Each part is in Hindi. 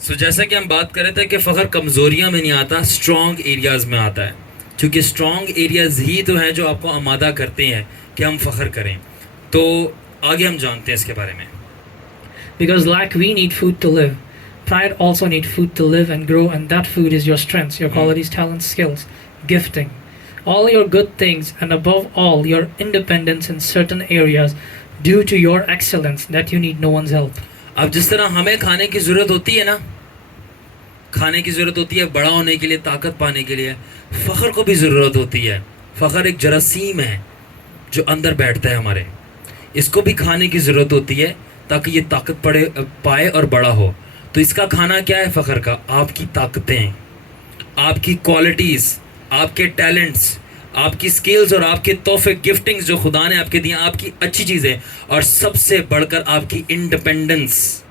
जैसा कि हम बात कर रहे थे कि फ़ख्र कमज़ोरियाँ में नहीं आता, स्ट्रॉन्ग एरियाज़ में आता है, क्योंकि स्ट्रॉन्ग एरियाज़ ही तो हैं जो आपको आमादा करते हैं कि हम फ़ख्र करें। तो आगे हम जानते हैं इसके बारे में। Because like we need food to live, pride also need food to live and grow, and that food is your strengths, your qualities, talents, skills, gifting, all your good things, and above all your independence in certain areas due to your excellence that you need no one's help. अब जिस तरह हमें खाने की ज़रूरत होती है ना, खाने की ज़रूरत होती है बड़ा होने के लिए, ताकत पाने के लिए, फ़ख्र को भी ज़रूरत होती है। फ़ख्र एक जरासीम है जो अंदर बैठता है हमारे, इसको भी खाने की ज़रूरत होती है ताकि ये ताकत पाए और बड़ा हो। तो इसका खाना क्या है फ़ख्र का? आपकी ताकतें, आपकी क्वालिटीज़, आपके टैलेंट्स, आपकी स्किल्स और आपके तोहफे, गिफ्टिंग्स जो खुदा ने आपके दिए, आपकी अच्छी चीज़ें, और सबसे बढ़कर आपकी इंडिपेंडेंस,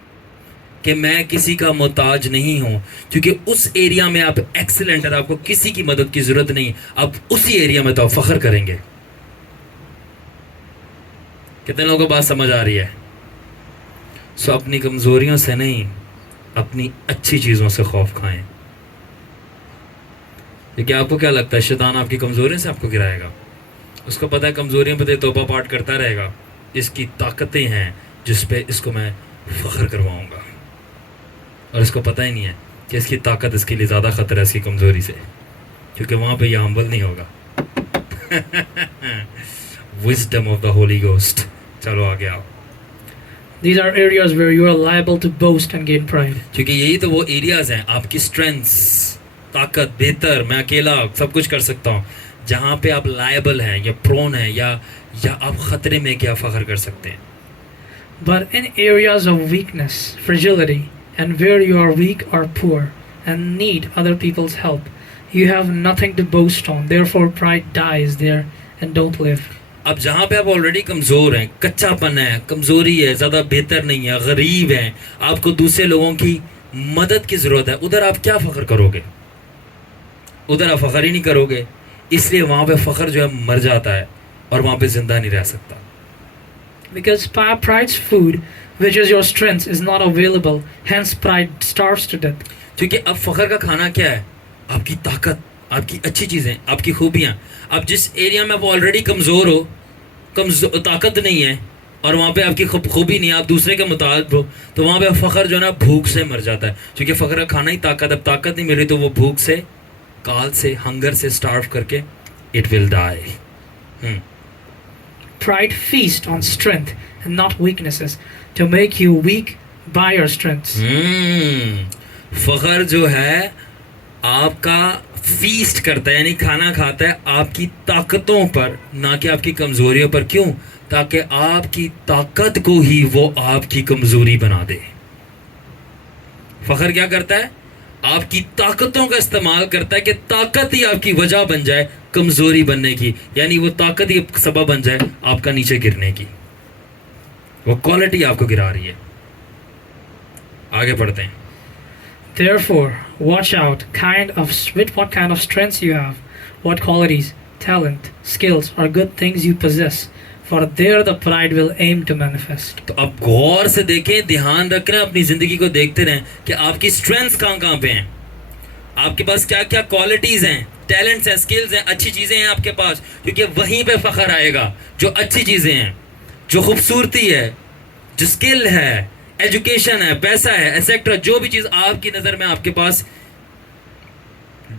कि मैं किसी का मोहताज नहीं हूँ, क्योंकि उस एरिया में आप एक्सीलेंट है, आपको किसी की मदद की ज़रूरत नहीं, आप उसी एरिया में तो आप फ़ख्र करेंगे। कितने लोगों को बात समझ आ रही है? सो अपनी कमज़ोरियों से नहीं, अपनी अच्छी चीज़ों से खौफ खाएं। क्योंकि आपको क्या लगता है शैतान आपकी कमज़ोरियों से आपको गिराएगा? उसको पता है कमज़ोरियों पे तौबा पाठ करता रहेगा, इसकी ताकतें हैं जिस पे इसको मैं फ़ख्र करवाऊँगा, और इसको पता ही नहीं है कि इसकी ताकत इसके लिए ज़्यादा ख़तरा है इसकी कमज़ोरी से, क्योंकि वहाँ पे यह हम्बल नहीं होगा। Wisdom of the Holi ghost. चलो आगे आओ। These are areas where you are liable to boast and gain pride. क्योंकि यही तो वो एरियाज़ हैं, आपकी स्ट्रेंथ्स, ताकत, बेहतर, मैं अकेला सब कुछ कर सकता हूँ, जहाँ पे आप लायबल हैं या प्रोन हैं या आप ख़तरे में क्या फ़ख्र कर सकते हैं। But in areas of weakness, fragility, and where you are weak or poor and need other people's help, you have nothing to boast on. Therefore, pride dies there and don't live. अब जहाँ पे आप ऑलरेडी कमज़ोर हैं, कच्चापन है, कमज़ोरी है, ज़्यादा बेहतर नहीं है, गरीब हैं, आपको दूसरे लोगों की मदद की ज़रूरत है, उधर आप क्या फ़ख्र करोगे? उधर आप फ़ख्र ही नहीं करोगे, इसलिए वहाँ पे फ़ख्र जो है मर जाता है और वहाँ पे ज़िंदा नहीं रह सकता। Because pride's food, which is your strength, is not available. Hence, pride starves to death. क्योंकि अब फ़ख्र का खाना क्या है? आपकी ताकत, आपकी अच्छी चीज़ें, आपकी खूबियाँ। अब जिस एरिया में आप ऑलरेडी कमज़ोर हो, ताकत नहीं है, और वहाँ पे आपकी खूबी नहीं है, आप दूसरे के मुताबिक हो, तो वहाँ पे फ़ख्र जो है ना भूख से मर जाता है। क्योंकि फ़ख्र का खाना ही ताकत, अब ताकत नहीं मिल रही तो वो भूख से, काल से, हंगर से स्टार्व करके it will die. Pride feasts on strength and not weaknesses to make you weak by your strengths. फ़ख्र जो है आपका फीस्ट करता है, यानी खाना खाता है आपकी ताकतों पर, ना कि आपकी कमज़ोरियों पर। क्यों? ताकि आपकी ताकत को ही वो आपकी कमज़ोरी बना दे। फ़ख्र क्या करता है? आपकी ताकतों का इस्तेमाल करता है कि ताकत ही आपकी वजह बन जाए कमज़ोरी बनने की, यानी वो ताकत ही सबब बन जाए आपका नीचे गिरने की, वो क्वालिटी आपको गिरा रही है। आगे पढ़ते हैं। Therefore, watch out with what kind of strengths you have, what qualities, talent, skills, or good things you possess, for there the pride will aim to manifest. तो अब गौर से देखें, ध्यान रखें, अपनी ज़िंदगी को देखते रहें कि आपकी स्ट्रेंथ्स कहाँ पे हैं, आपके पास क्या क्या क्वालिटीज़ हैं, टैलेंट्स हैं, स्किल्स हैं, अच्छी चीज़ें हैं आपके पास, क्योंकि वहीं पे फ़ख्र आएगा। जो अच्छी चीज़ें हैं, जो खूबसूरती है, जो स्किल है, एजुकेशन है, पैसा है, एक्सेट्रा, जो भी चीज़ आपकी नज़र में आपके पास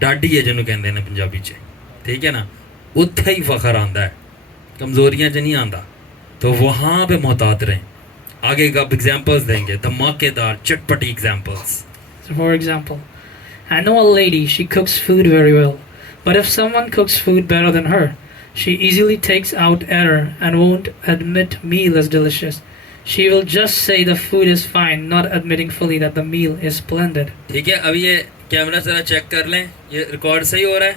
डाडी है जिन्होंने कहते हैं पंजाबी च, ठीक है ना, उत्थे ही फ़ख्र आंदा है, कमज़ोरियाँ च नहीं आंदा। तो वहाँ पे मोहतात रहें। आगे का एग्जाम्पल्स देंगे, धमाकेदार चटपटी examples. So, for example, I know a lady, she cooks food very well, but if someone cooks food better than her, she easily takes out error and won't admit meal is delicious. She will just say the food is fine, not admitting fully that the meal is splendid. ठीक है, अब ये कैमरा ज़रा चेक कर लें, ये रिकॉर्ड सही हो रहा है?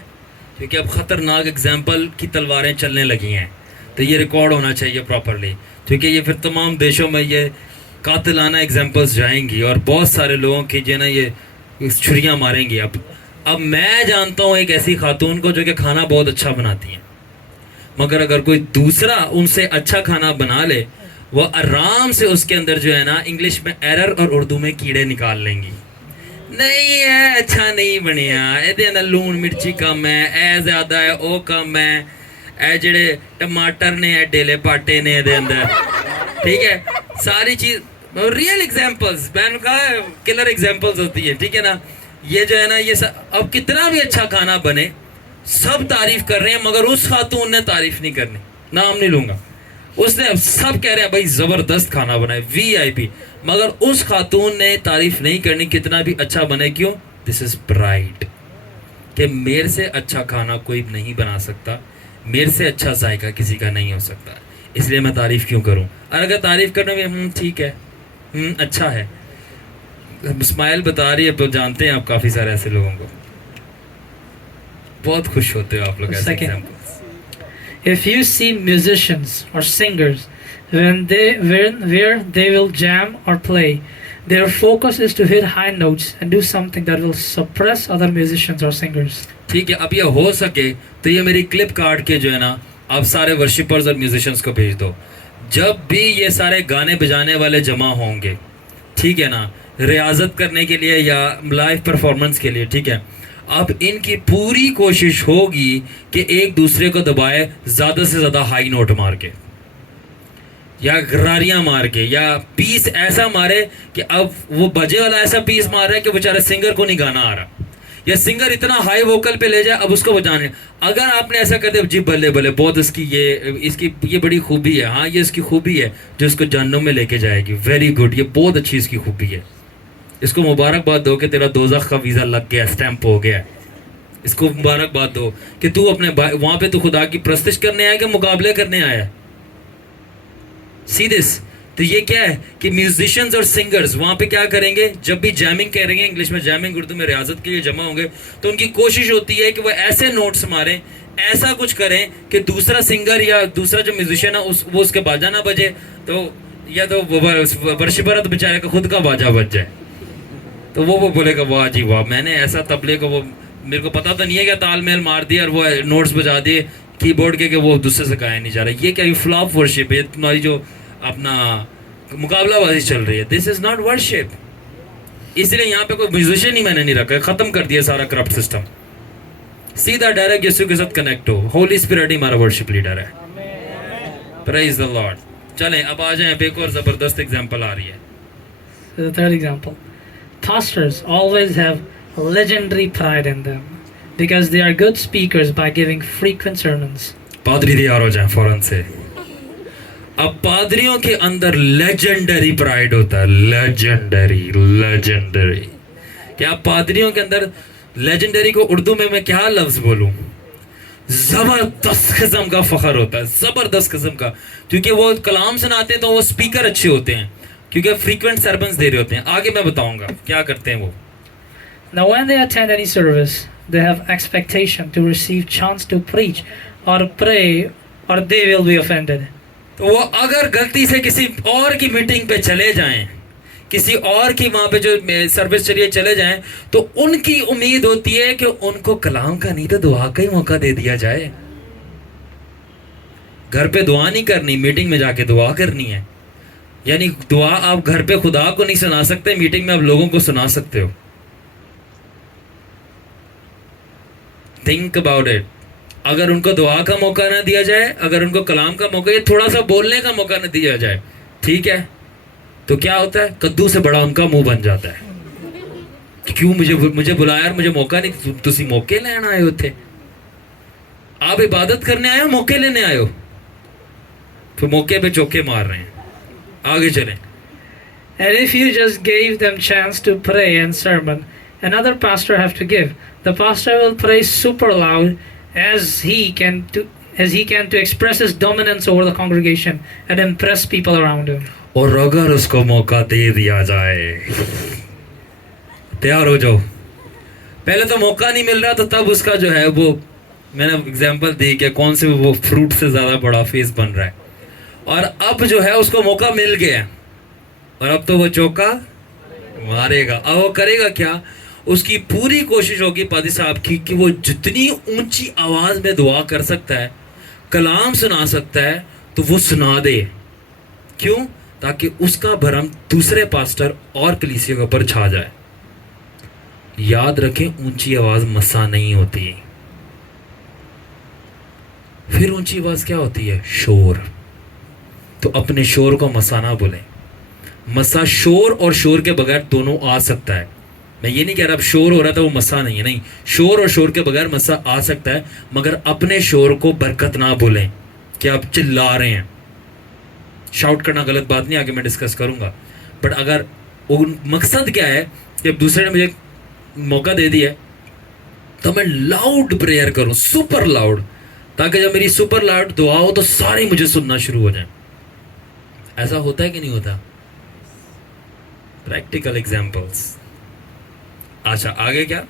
क्योंकि अब ख़तरनाक एग्जाम्पल की तलवारें चलने लगी हैं, तो ये रिकॉर्ड होना चाहिए प्रॉपरली, क्योंकि ये फिर तमाम देशों में ये कातिलाना एग्जाम्पल्स जाएंगी और बहुत सारे लोगों की जो है ना ये छुरियाँ मारेंगी। अब मैं जानता हूँ एक ऐसी खातून को जो कि खाना बहुत अच्छा बनाती हैं, मगर अगर कोई दूसरा उनसे अच्छा खाना बना ले, वो आराम से उसके अंदर जो है ना इंग्लिश में एरर और उर्दू में कीड़े निकाल लेंगी। नहीं है अच्छा नहीं ਬਣਿਆ ਇਹਦੇ ਅੰਦਰ ਲੂਣ ਮਿਰਚੀ ਕਮ ਹੈ ਇਹ ਜ਼ਿਆਦਾ ਹੈ ਉਹ ਕਮ ਹੈ ਇਹ ਜਿਹੜੇ ਟਮਾਟਰ ਨੇ ਇਹ ਢੇਲੇ ਪਾਟੇ ਨੇ ਇਹਦੇ ਅੰਦਰ ठीक है सारी चीज रियल एग्जांपल्स मैंने कहा किलर एग्जांपल्स होती है ठीक है ना ये जो है ना ये अब कितना भी अच्छा खाना बने सब तारीफ कर रहे हैं मगर उस खातून ने तारीफ नहीं करनी नाम नहीं लूंगा उसने सब कह रहे हैं भाई जबरदस्त खाना बनाए वीआईपी मगर उस खातून ने तारीफ नहीं करनी कितना भी अच्छा बने क्यों दिस इज प्राइड कि मेरे से अच्छा खाना कोई नहीं बना सकता मेरे से अच्छा जायका किसी का नहीं हो सकता इसलिए मैं तारीफ क्यों करूं और अगर तारीफ करने में ठीक है अच्छा है स्माइल बता रही है तो जानते हैं आप काफ़ी सारे ऐसे लोगों को बहुत खुश होते हो आप लोग ऐसे examples If you see musicians or singers where they will jam or play, their focus is to hit high notes and do something that will suppress other musicians or singers. ठीक है अब ये हो सके तो ये मेरी क्लिप काट के जो है ना आप सारे वर्शिपर्स और म्यूजिशियंस को भेज दो जब भी ये सारे गाने बजाने वाले जमा होंगे ठीक है ना रियाजत करने के लिए या लाइव परफॉर्मेंस के लिए ठीक है अब इनकी पूरी कोशिश होगी कि एक दूसरे को दबाए ज़्यादा से ज़्यादा हाई नोट मार के या गरारियाँ मार के या पीस ऐसा मारे कि अब वो बजे वाला ऐसा पीस मार रहा है कि बेचारे सिंगर को नहीं गाना आ रहा या सिंगर इतना हाई वोकल पे ले जाए अब उसको बजाने अगर आपने ऐसा कर दिया जी बल्ले बल्ले बहुत इसकी ये बड़ी खूबी है हाँ ये इसकी खूबी है जो इसको जहन्नुम में लेके जाएगी वेरी गुड ये बहुत अच्छी इसकी खूबी है इसको मुबारकबाद दो कि तेरा दोज़ख का वीज़ा लग गया स्टैंप हो गया इसको मुबारकबाद दो कि तू अपने वहाँ पे तू खुदा की प्रस्तिश करने आया कि मुकाबले करने आया सी दिस तो ये क्या है कि म्यूजिशियंस और सिंगर्स वहाँ पे क्या करेंगे जब भी जैमिंग करेंगे इंग्लिश में जैमिंग उर्दू में रियाजत के लिए जमा होंगे तो उनकी कोशिश होती है कि वो ऐसे नोट्स मारें ऐसा कुछ करें कि दूसरा सिंगर या दूसरा जो म्यूजिशियन है वो उसके बाजा ना बजे तो या तो वर्शिपर तो बेचारे का खुद का बाजा बज जाए तो वो बोलेगा वाह जी वाह मैंने ऐसा तबले को वो मेरे को पता तो नहीं है क्या तालमेल मार दिया और वो नोट्स बजा दिए कीबोर्ड के वो दूसरे से गाया नहीं जा रहा ये क्या फ्लॉप वर्शिप है तुम्हारी जो अपना मुकाबलाबाजी चल रही है दिस इज नॉट वर्शिप इसलिए यहाँ पे कोई म्यूजिशियन ही मैंने नहीं रखा है खत्म कर दिया सारा करप्ट सिस्टम सीधा डायरेक्ट यीशु के साथ कनेक्ट हो होली स्पिरिट ही हमारा वर्शिप लीडर है प्रेज द लॉर्ड चलें अब आ जाएं एक और जबरदस्त एग्जांपल आ रही है The third example, pastors always have legendary pride in them because they are good speakers by giving frequent sermons. पादरी तैयार हो जाए फौरन से अब पादरियों के अंदर लेजेंडरी प्राइड होता है लेजेंडरी क्या पादरियों के अंदर लेजेंडरी को उर्दू में मैं क्या लफ्ज बोलूं जबरदस्त किस्म का फखर होता है जबरदस्त किस्म का क्योंकि वो कलाम सुनाते हैं तो वो स्पीकर अच्छे होते हैं क्योंकि फ्रीक्वेंट सर्मन्स दे रहे होते हैं आगे मैं बताऊंगा क्या करते हैं वो Now when they attend any service, they have expectation to receive chance to preach or pray or they will be offended. तो वो अगर गलती से किसी और की मीटिंग पे चले जाएं किसी और की वहाँ पे जो सर्विस चलिए चले जाएं तो उनकी उम्मीद होती है कि उनको कलाम का नहीं तो दुआ का ही मौका दे दिया जाए घर पे दुआ नहीं करनी मीटिंग में जाके दुआ करनी है यानी दुआ आप घर पे खुदा को नहीं सुना सकते मीटिंग में आप लोगों को सुना सकते हो थिंक अबाउट इट अगर उनको दुआ का मौका ना दिया जाए अगर उनको कलाम का मौका ये थोड़ा सा बोलने का मौका ना दिया जाए ठीक है तो क्या होता है कद्दू से बड़ा उनका मुंह बन जाता है क्यों मुझे बुलाया और मुझे मौका नहीं तुसी मौके लेना आए हो थे आप इबादत करने आए हो मौके लेने आए हो फिर मौके पे चौके मार रहे हैं आगे चलें And if you just gave them chance to pray and sermon, another pastor have to give. The pastor will pray super loud as he can to express his dominance over the congregation and impress people around him. और अगर उसको मौका दे दिया जाए तैयार हो जाओ पहले तो मौका नहीं मिल रहा तो तब उसका जो है वो मैंने एग्जांपल दी कि कौन से वो फ्रूट से ज़्यादा बड़ा फेस बन रहा है और अब जो है उसको मौका मिल गया और अब तो वो चौका मारेगा अब वो करेगा क्या उसकी पूरी कोशिश होगी पादी साहब की कि वो जितनी ऊंची आवाज़ में दुआ कर सकता है कलाम सुना सकता है तो वो सुना दे क्यों ताकि उसका भरम दूसरे पास्टर और कलीसिया के ऊपर छा जाए याद रखें, ऊंची आवाज मसा नहीं होती। फिर ऊंची आवाज क्या होती है? शोर। तो अपने शोर को मसा ना बोलें। मसा शोर और शोर के बगैर दोनों आ सकता है। मैं ये नहीं कह रहा अब शोर हो रहा था वो मसा नहीं है, नहीं, शोर और शोर के बगैर मसा आ सकता है, मगर अपने शोर को बरकत ना बोलें कि आप चिल्ला रहे हैं। शाउट करना गलत बात नहीं, आगे मैं डिस्कस करूंगा, बट अगर मकसद क्या है कि अब दूसरे ने मुझे मौका दे दिया तो मैं लाउड प्रेयर करूं, सुपर लाउड, ताकि जब मेरी सुपर लाउड दुआ हो तो सारे मुझे सुनना शुरू हो जाए। ऐसा होता है कि नहीं होता? Practical examples. अच्छा, आगे क्या?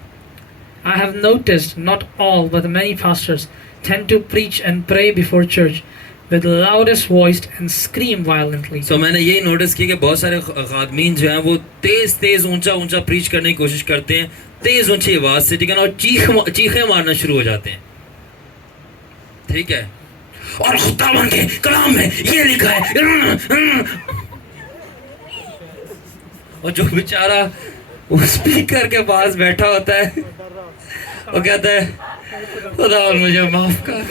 I have noticed not all but many pastors tend to preach and pray before church with loudest voice and scream violently. So मैंने यही नोटिस किया कि बहुत सारे खादमीन जो हैं वो तेज तेज ऊंचा ऊंचा प्रीच करने की कोशिश करते हैं, तेज ऊंची आवाज से, ठीक है ना, और चीखें मारना शुरू हो जाते हैं, ठीक है, और खुदावंद के कलाम में ये लिखा है, और जो बेचारा वो स्पीकर के पास बैठा होता है वो कहता है खुदा मुझे माफ कर,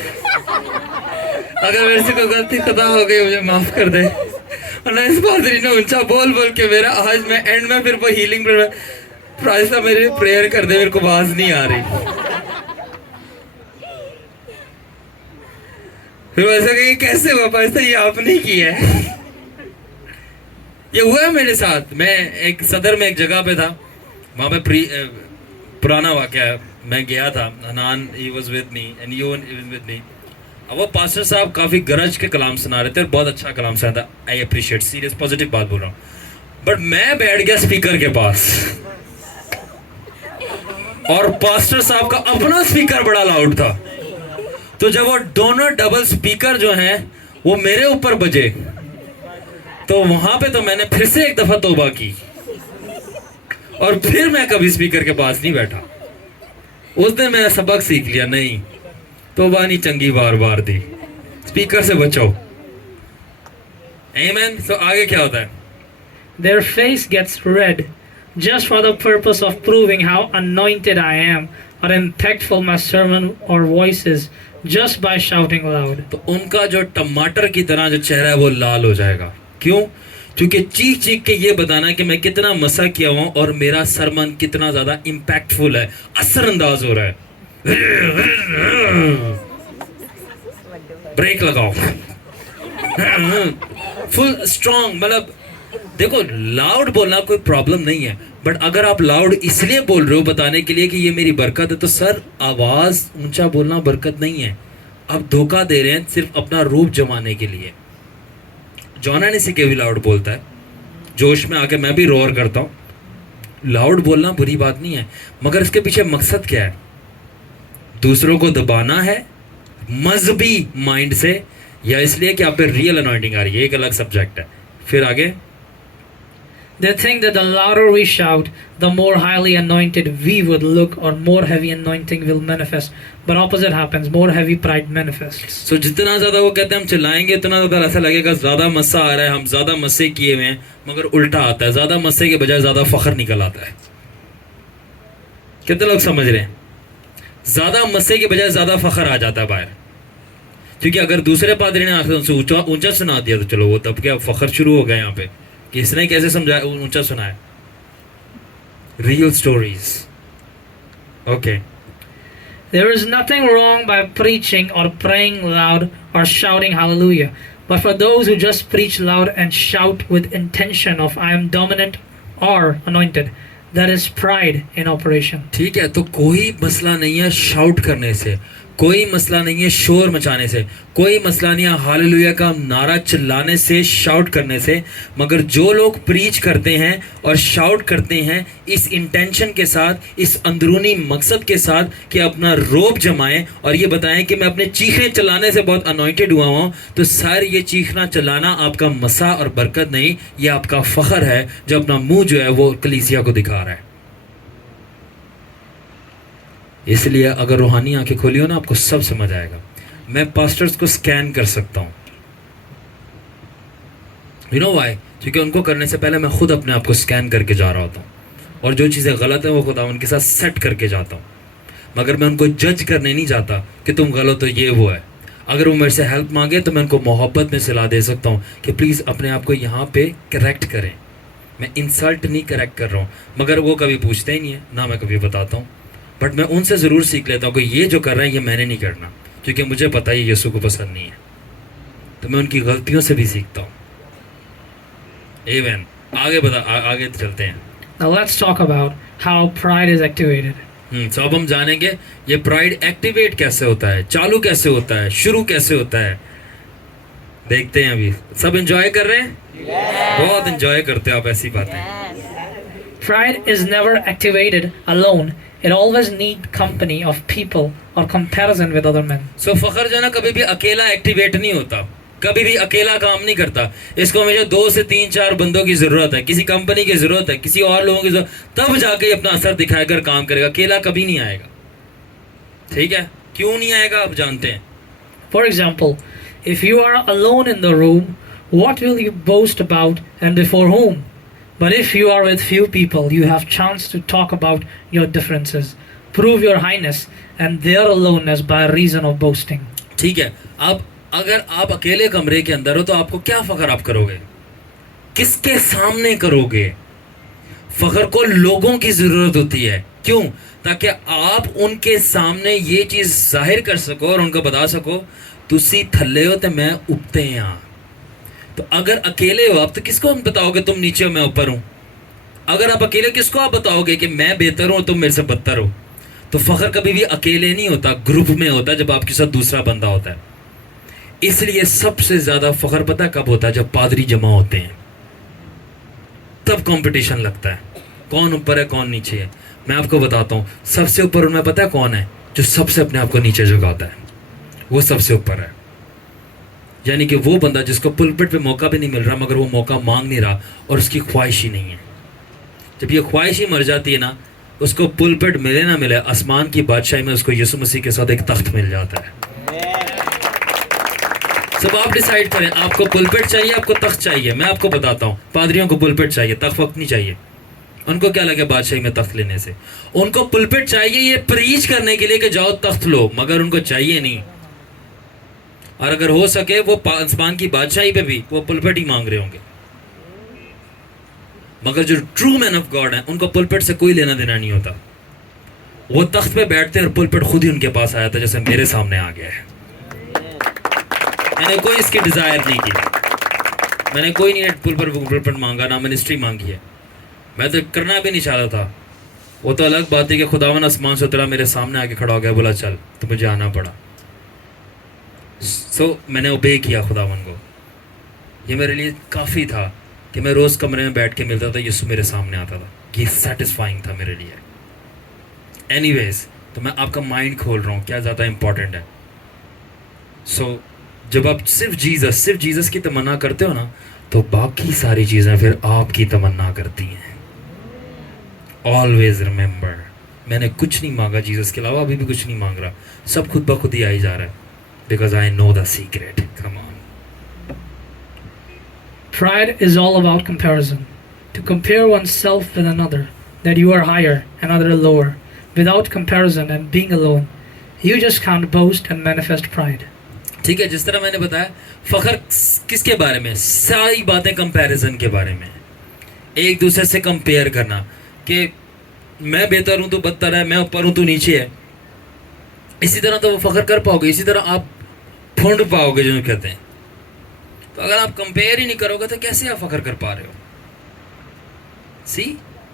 अगर मेरे से कोई गलती खुदा हो गई मुझे माफ कर दे। और ना इस पादरी ने ऊंचा बोल बोल के मेरा आज मैं एंड में फिर वो हीलिंग प्राइस का मेरे प्रेयर कर दे, मेरे को आवाज नहीं आ रही। फिर वैसा कि कैसे हुआ पास्टर, ये आपने किया है। ये हुआ है मेरे साथ। मैं एक सदर में एक जगह पे था, वहाँ पे पुराना वाकया है, मैं गया था, Hanan he was with me and you with me. अब वो पास्टर साहब काफ़ी गरज के कलाम सुना रहे थे और बहुत अच्छा कलाम सुना था, आई अप्रिशिएट, सीरियस पॉजिटिव बात बोल रहा हूँ, बट मैं बैठ गया स्पीकर के पास और पास्टर साहब का अपना स्पीकर बड़ा लाउड था। तो जब वो दोनों डबल स्पीकर जो हैं वो मेरे ऊपर बजे तो वहां पे तो मैंने फिर से एक दफा तौबा की और फिर मैं कभी स्पीकर के पास नहीं बैठा। उस दिन मैंने सबक सीख लिया, नहीं तौबा नहीं चंगी बार बार दी, स्पीकर से बचो। आमीन। तो आगे क्या होता है? Their face gets red just for the purpose of proving how anointed I am or impactful my sermon or voice is just by shouting loud. तो उनका जो टमाटर की तरह जो चेहरा है वो लाल हो जाएगा। क्यों? क्योंकि चीख चीख के ये बताना कि मैं कितना मसा किया हूं और मेरा सरमन कितना ज्यादा इम्पैक्टफुल है, असरअंदाज हो रहा है। ब्रेक लगाओ, फुल स्ट्रॉन्ग। मतलब देखो, लाउड बोलना कोई प्रॉब्लम नहीं है, बट अगर आप लाउड इसलिए बोल रहे हो बताने के लिए कि ये मेरी बरकत है, तो सर आवाज ऊंचा बोलना बरकत नहीं है। आप धोखा दे रहे हैं सिर्फ अपना रूप जमाने के लिए। जॉना ने से भी लाउड बोलता है, जोश में आके मैं भी रोर करता हूँ। लाउड बोलना बुरी बात नहीं है, मगर इसके पीछे मकसद क्या है? दूसरों को दबाना है मजहबी माइंड से, या इसलिए कि आप पे रियल अनॉइंटिंग आ रही है? एक अलग सब्जेक्ट है। फिर आगे, They think that the louder we shout, the more highly anointed we would look, or more heavy anointing will manifest. But opposite happens, more heavy pride manifests. So जितना ज्यादा वो कहते हैं हम चिल्लाएंगे उतना ज्यादा ऐसा लगेगा ज्यादा मस्सा आ रहा है, हम ज्यादा मस्से किए हुए हैं, मगर उल्टा आता है, ज्यादा मस्से के बजाय ज्यादा फखर निकल आता है। कितने लोग समझ रहे हैं? ज्यादा मस्से के बजाय ज्यादा फखर आ जाता है बाहर। क्योंकि अगर दूसरे पादरी ने आखिर उनसे ऊंचा ऊंचा सुना दिया तो चलो वो तब क्या फखर शुरू हो गया यहाँ पे कि इसने कैसे समझाया ऊंचा सुनाया। Real stories. Okay. There is nothing wrong by preaching or praying loud or shouting hallelujah. But for those who just preach loud and shout with intention of I am dominant or anointed, that is pride in operation. ठीक है, तो कोई मसला नहीं है शाउट करने से, कोई मसला नहीं है शोर मचाने से, कोई मसला नहीं है हालेलुया का नारा चिल्लाने से, शाउट करने से, मगर जो लोग प्रीच करते हैं और शाउट करते हैं इस इंटेंशन के साथ, इस अंदरूनी मकसद के साथ कि अपना रोब जमाएं और ये बताएं कि मैं अपने चीखने चलाने से बहुत अनॉइंटेड हुआ हूँ, तो सर ये चीखना चलाना आपका मसा और बरकत नहीं, ये आपका फखर है जो अपना मुंह जो है वो कलीसिया को दिखा रहा है। इसलिए अगर रूहानी आंखें खोली हो ना, आपको सब समझ आएगा। मैं पास्टर्स को स्कैन कर सकता हूं। You know why? क्योंकि उनको करने से पहले मैं खुद अपने आप को स्कैन करके जा रहा होता हूं। और जो चीज़ें गलत हैं वो खुदावन के साथ सेट करके जाता हूँ, मगर मैं उनको जज करने नहीं जाता कि तुम गलत हो, ये वो है। अगर वो मेरे से हेल्प मांगे तो मैं उनको मोहब्बत में सलाह दे सकता हूँ कि प्लीज़ अपने आप को यहाँ पे करेक्ट करें। मैं इंसल्ट नहीं करेक्ट कर रहा हूँ, मगर वो कभी पूछते ही नहीं है, ना मैं कभी बताता हूँ। बट मैं उनसे ज़रूर सीख लेता हूँ कि ये जो कर रहे हैं ये मैंने नहीं करना, क्योंकि मुझे पता है यीशु को पसंद नहीं है। तो मैं उनकी गलतियों से भी सीखता हूँ। आमीन। आगे आगे चलते हैं। Now let's talk about how pride is activated. तो अब हम जानेंगे ये प्राइड एक्टिवेट कैसे होता है, चालू कैसे होता है, शुरू कैसे होता है। देखते हैं। अभी सब एंजॉय कर रहे हैं? बहुत एंजॉय करते हो आप ऐसी बातें। Pride is never activated alone. It always needs company of people or comparison with other men. सो फखर जो ना कभी भी अकेला एक्टिवेट नहीं होता, कभी भी अकेला काम नहीं करता। इसको हमेशा 2 से 3 4 बंदों की जरूरत है, किसी कंपनी की जरूरत है, किसी और लोगों की जरूरत, तब जाके ये अपना असर दिखाकर काम करेगा। अकेला कभी नहीं आएगा। ठीक है, क्यों नहीं आएगा आप जानते हैं। For example, if you are alone in the room, what will you boast about and before whom? But if you are with few people, you have chance to talk about your differences, prove your highness and their aloneness by reason of boasting. ठीक है, अब अगर आप अकेले कमरे के अंदर हो तो आपको क्या फखर आप करोगे, किसके सामने करोगे। फखर को लोगों की जरूरत होती है। क्यों? ताकि आप उनके सामने ये चीज जाहिर कर सको और उनको बता सको तुसी थल्ले हो तो मैं ऊपर हाँ। तो अगर अकेले हो आप तो किसको हम बताओगे तुम नीचे हो मैं ऊपर हूं। अगर आप अकेले किसको आप बताओगे कि मैं बेहतर हूं तुम मेरे से बदतर हो। तो फखर कभी भी अकेले नहीं होता, ग्रुप में होता है, जब आपके साथ दूसरा बंदा होता है। इसलिए सबसे ज्यादा फखर पता कब होता है? जब पादरी जमा होते हैं, तब कंपटीशन लगता है कौन ऊपर है कौन नीचे है। मैं आपको बताता हूं, सबसे ऊपर उनमें पता है कौन है? जो सबसे अपने आप को नीचे झुकाता है, वो सबसे ऊपर है। यानी कि वो बंदा जिसको पुलपिट पे मौका भी नहीं मिल रहा, मगर वो मौका मांग नहीं रहा और उसकी ख्वाहिश ही नहीं है। जब ये ख्वाहिश ही मर जाती है ना, उसको पुलपिट मिले ना मिले, आसमान की बादशाही में उसको यीशु मसीह के साथ एक तख्त मिल जाता है। सब आप डिसाइड करें, आपको पुलपिट चाहिए, आपको तख्त चाहिए। मैं आपको बताता हूँ, पादरियों को पुलपिट चाहिए, तख्त वक्त नहीं चाहिए। उनको क्या लगे बादशाही में तख्त लेने से? उनको पुलपिट चाहिए ये प्रीच करने के लिए कि जाओ तख्त लो, मगर उनको चाहिए नहीं। और अगर हो सके वो आसमान की बादशाही पे भी वो पुलपिट ही मांग रहे होंगे। मगर जो ट्रू मैन ऑफ गॉड है उनको पुलपिट से कोई लेना देना नहीं होता। वो तख्त पे बैठते और पुलपिट खुद ही उनके पास आया था, जैसे मेरे सामने आ गया है। मैंने कोई इसकी डिजायर नहीं की, मैंने कोई नहीं पुलपिट मांगा, ना मिनिस्ट्री मांगी है। मैं तो करना भी नहीं चाहता था। वो तो अलग बात है कि खुदावन आसमान से उतरा, मेरे सामने आके खड़ा हो गया, बोला चल, तो मुझे आना पड़ा। मैंने ओबे किया खुदावन को। ये मेरे लिए काफ़ी था कि मैं रोज़ कमरे में बैठ के मिलता था, यीशु मेरे सामने आता था। ये सेटिस्फाइंग था मेरे लिए। एनीवेज, तो मैं आपका माइंड खोल रहा हूँ क्या ज़्यादा इम्पॉर्टेंट है। जब आप सिर्फ जीसस की तमन्ना करते हो ना, तो बाकी सारी चीज़ें फिर आपकी तमन्ना करती हैं। ऑलवेज रिमेंबर, मैंने कुछ नहीं मांगा जीसस के अलावा, अभी भी कुछ नहीं मांग रहा, सब खुद ब खुद ही आ ही जा रहा है। Because I know the secret. Come on. Pride is all about comparison. To compare oneself with another, that you are higher, another lower. Without comparison and being alone, you just can't boast and manifest pride. ठीक है, जिस तरह मैंने बताया, फखर किसके बारे में? सारी बातें कंपैरिजन के बारे में, एक दूसरे से कंपेयर करना कि मैं बेहतर हूं तो बदतर है, मैं ऊपर हूं तो नीचे है। इसी तरह तो वो फखर कर पाओगे, इसी तरह आप ढूंढ पाओगे जो कहते हैं। तो अगर आप कंपेयर ही नहीं करोगे तो कैसे आप फखर कर पा रहे हो? See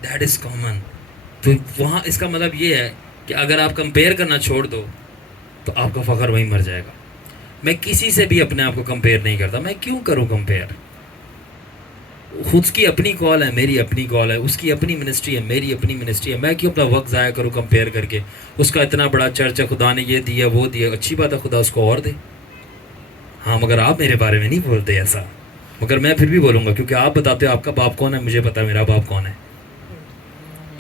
that is common. तो वहाँ इसका मतलब ये है कि अगर आप कंपेयर करना छोड़ दो तो आपका फखर वहीं मर जाएगा। मैं किसी से भी अपने आप को कंपेयर नहीं करता। मैं क्यों करूं कंपेयर? खुद की अपनी कॉल है, मेरी अपनी कॉल है, उसकी अपनी मिनिस्ट्री है, मेरी अपनी मिनिस्ट्री है। मैं क्यों अपना वक्त ज़ाया करूं कंपेयर करके? उसका इतना बड़ा चर्च है, खुदा ने ये दिया वो दिया, अच्छी बात है, खुदा उसको और दे। हाँ, मगर आप मेरे बारे में नहीं बोलते ऐसा। मगर मैं फिर भी बोलूँगा, क्योंकि आप बताते हो आपका बाप कौन है, मुझे पता है मेरा बाप कौन है।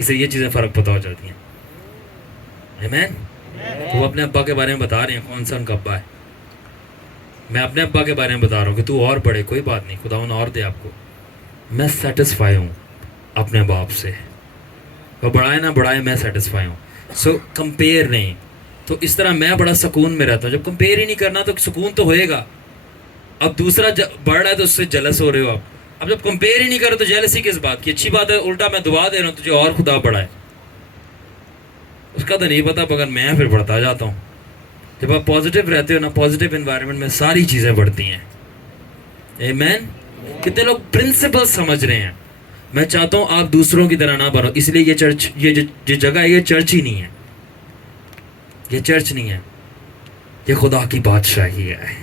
इससे ये चीज़ें फ़र्क पता हो जाती हैं। आमीन। वो अपने अब्बा के बारे में बता रहे हैं, कौन सा उनका अब्बा है। मैं अपने अब्बा के बारे में बता रहा हूँ कि तू और बढ़े, कोई बात नहीं, खुदा और दे आपको। मैं सेटिस्फाई हूँ अपने बाप से। वो बढ़ाए ना बढ़ाए मैं सेटिस्फाई हूँ। सो कंपेयर नहीं। तो इस तरह मैं बड़ा सुकून में रहता हूँ। जब कंपेयर ही नहीं करना तो सुकून तो होएगा। अब दूसरा बढ़ रहा है तो उससे जलस हो रहे हो आप। अब जब कंपेयर ही नहीं करो तो जेलसी किस बात की? अच्छी बात है, उल्टा मैं दुआ दे रहा हूँ तुझे और खुदा बढ़ाए। उसका तो नहीं पता, मगर मैं फिर बढ़ता जाता हूँ। जब आप पॉजिटिव रहते हो ना, पॉजिटिव एनवायरनमेंट में सारी चीज़ें बढ़ती हैं। आमीन। कितने लोग प्रिंसिपल समझ रहे हैं। मैं चाहता हूँ आप दूसरों की तरह ना बनो, इसलिए ये चर्च, ये जो जगह है, ये चर्च ही नहीं है। ये चर्च नहीं है, ये खुदा की बादशाही है।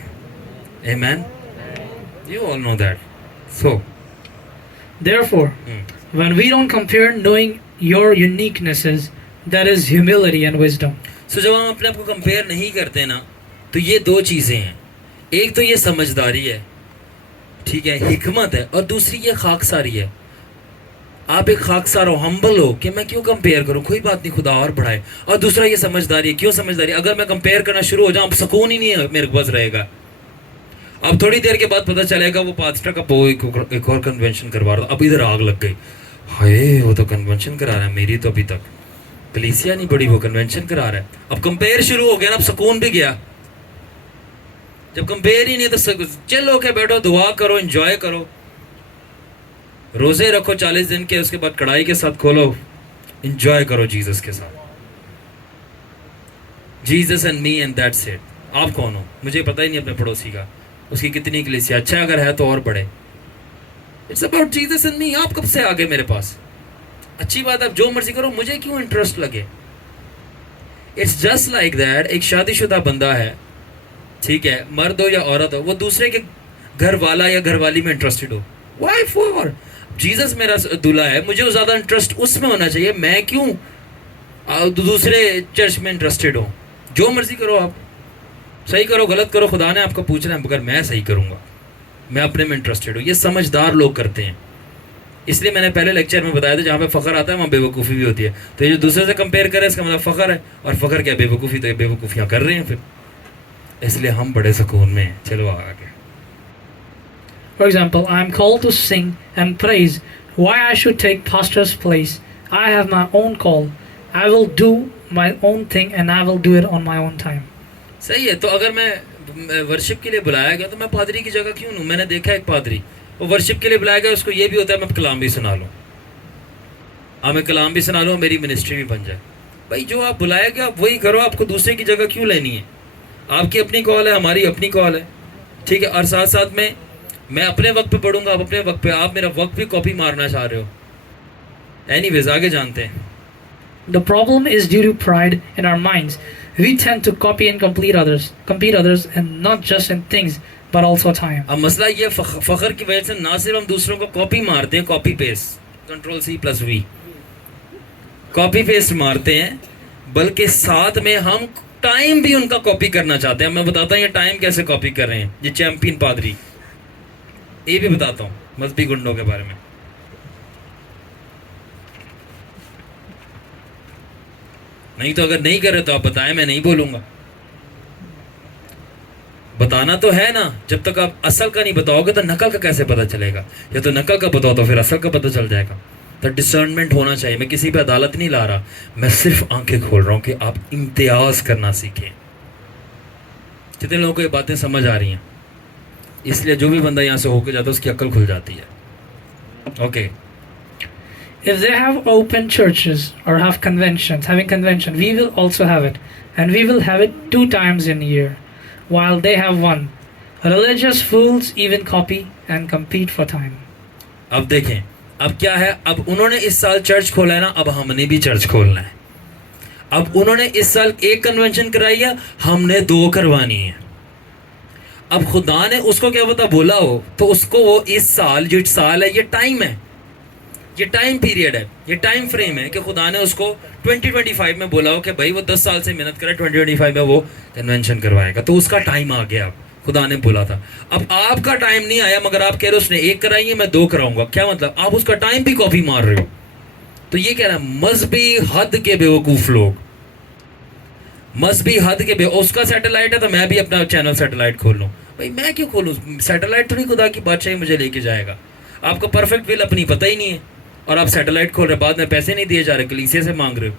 आमीन। You all know that. So, Therefore, when we don't compare knowing your uniquenesses, that is humility and wisdom. so जब हम अपने आप को कंपेयर नहीं करते ना, तो ये दो चीज़ें हैं। एक तो ये समझदारी है, ठीक है, हिकमत है, और दूसरी ये खाकसारी है। आप एक खाकसार हो, हम्बल हो कि मैं क्यों कंपेयर करूं, कोई बात नहीं, खुदा और बढ़ाए। और दूसरा ये समझदारी है। क्यों समझदारी? अगर मैं कंपेयर करना शुरू हो जाऊं, सुकून ही नहीं है मेरे पास रहेगा। अब थोड़ी देर के बाद पता चलेगा वो पास्टर का एक और कन्वेंशन करवा रहा था, अब इधर आग लग गई। हाय, वो तो कन्वेंशन करा रहा है, मेरी तो अभी तक कलीसिया नहीं बड़ी, वो कन्वेंशन करा रहा है। अब कंपेयर शुरू हो गया ना, अब सुकून भी गया। जब कंपेयर ही नहीं है तो चलो के बैठो, दुआ करो, एंजॉय करो, रोजे रखो 40 दिन के, उसके बाद कढ़ाई के साथ खोलो, एंजॉय करो जीसस के साथ। Jesus and me and that's it. आप कौन हो? मुझे पता ही नहीं अपने पड़ोसी का, उसकी कितनी कलीसिया, अच्छा अगर है तो और बढ़े। It's about Jesus and me. आप कब से आ गए मेरे पास? अच्छी बात, आप जो मर्जी करो, मुझे क्यों इंटरेस्ट लगे? It's just like that. एक शादीशुदा बंदा है, ठीक है, मर्द हो या औरत हो, वो दूसरे के घर वाला या घरवाली में इंटरेस्टेड हो। Y for? जीसस मेरा दूल्हा है, मुझे ज़्यादा इंटरेस्ट उसमें होना चाहिए। मैं क्यों दूसरे चर्च में इंटरेस्टेड हूँ? जो मर्जी करो, आप सही करो गलत करो, खुदा ने आपको पूछना है, मगर मैं सही करूँगा, मैं अपने में इंटरेस्टेड हूँ। ये समझदार लोग करते हैं। इसलिए मैंने पहले लेक्चर में बताया था, जहाँ पे फ़ख्र आता है वहाँ बेवकूफ़ी भी होती है। तो ये जो दूसरे से कंपेयर करे, इसका मतलब फ़ख्र है, और फ़ख्र क्या बेवकूफ़ी? तो ये बेवकूफ़ियाँ कर रहे हैं फिर, इसलिए हम बड़े सुकून में हैं। चलो आगे। For example, I am called to sing and praise. Why I should take pastor's place? I have my own call. I will do my own thing and I will do it on my own time. सही है। तो अगर मैं वर्शिप के लिए बुलाया गया तो मैं पादरी की जगह क्यों लूँ? मैंने देखा एक पादरी, वो वर्शिप के लिए बुलाया गया, उसको ये भी होता है मैं कलाम भी सुना लूँ। हाँ, मैं कलाम भी सुना लूँ, मेरी मिनिस्ट्री भी बन जाए। भाई, जो आप बुलाया गया आप वही करो, आपको दूसरे की जगह क्यों लेनी है? आपकी अपनी कॉल है, हमारी अपनी कॉल है, ठीक है। और साथ साथ में मैं अपने वक्त पे पढ़ूंगा, आप अपने वक्त पे। आप मेरा वक्त भी कॉपी मारना चाह रहे हो। एनीवेज, आगे जानते हैं। The problem is due to pride in our minds. We tend to copy and compete others, and not just in things, but also time. अब मसला ये फ़ख्र की वजह से ना सिर्फ हम दूसरों को कॉपी मारते हैं, copy paste, Ctrl+C+V, copy paste मारते हैं, बल्कि साथ में हम टाइम भी उनका कॉपी करना चाहते हैं। मैं बताता हूँ ये टाइम कैसे कॉपी कर रहे हैं, ये चैंपियन पादरी। ये भी बताता हूँ मजहबी गुंडों के बारे में। नहीं तो अगर नहीं कर रहे तो आप बताएं, मैं नहीं बोलूंगा। बताना तो है ना। जब तक आप असल का नहीं बताओगे तो नकल का कैसे पता चलेगा? या तो नकल का बताओ तो फिर असल का पता चल जाएगा। तो डिसर्नमेंट होना चाहिए। मैं किसी पे अदालत नहीं ला रहा, मैं सिर्फ आंखें खोल रहा हूँ कि आप इम्तियाज करना सीखें। कितने लोगों को ये बातें समझ आ रही हैं? इसलिए जो भी बंदा यहाँ से होकर जाता है उसकी अक्ल खुल जाती है। Okay. If they have open churches or have having convention, we will also have it, and we will have it 2 times in a year, while they have one. Religious fools even copy and compete for time. अब देखें, अब क्या है, अब उन्होंने इस साल चर्च खोला है ना, अब हमने भी चर्च खोलना है। अब उन्होंने इस साल 1 कन्वेंशन कराई है, हमने 2 करवानी है। अब खुदा ने उसको क्या पता बोला हो, तो उसको वो इस साल, जो साल है, ये टाइम है, ये टाइम पीरियड है, ये टाइम फ्रेम है कि खुदा ने उसको 2025 में बोला हो कि भाई वो 10 साल से मेहनत करे, 2025 में वो कन्वेंशन करवाएगा। तो उसका टाइम आ गया, खुदा ने बोला था। अब आपका टाइम नहीं आया, मगर आप कह रहे हो उसने 1 कराई है, मैं 2 कराऊंगा। क्या मतलब? आप उसका टाइम भी कॉपी मार रहे हो। तो ये कह रहा है मजहबी हद के बेवकूफ लोग, मजहबी हद के उसका सैटेलाइट है तो मैं भी अपना चैनल सैटेलाइट खोल लूँ। भाई मैं क्यों खोलूँ? सैटेलाइट थोड़ी खुदा की बादशाही मुझे लेके जाएगा। आपको परफेक्ट विल अपनी पता ही नहीं है। और आप सैटेलाइट खोल रहे, बाद में पैसे नहीं दिए जा रहे, कलीसिया से मांग रहे हो।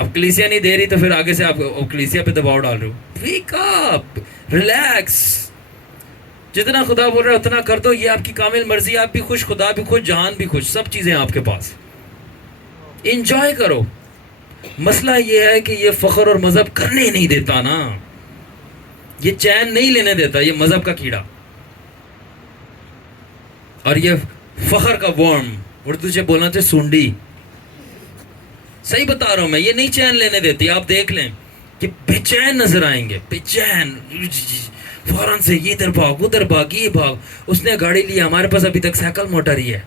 अब कलीसिया नहीं दे रही तो फिर आगे से आप कलीसिया पे दबाव डाल रहे हो। Wake up, relax. जितना खुदा बोल रहा है उतना कर दो, ये आपकी कामिल मर्जी, आप भी खुश, खुदा भी खुश, जहान भी खुश, सब चीज़ें आपके पास। इंजॉय करो। मसला ये है कि ये फ़ख्र और मज़हब करने नहीं देता ना, ये चैन नहीं लेने देता, ये मज़हब का कीड़ा और ये फ़ख्र का वर्म, उर्दू से बोलना चाहिए सूंडी। सही बता रहा हूं मैं, ये नहीं चैन लेने देती। आप देख लें कि बेचैन नजर आएंगे, बेचैन, फौरन से ये इधर भाग उधर भाग, ये भाग, उसने गाड़ी ली, हमारे पास अभी तक साइकिल मोटर ही है,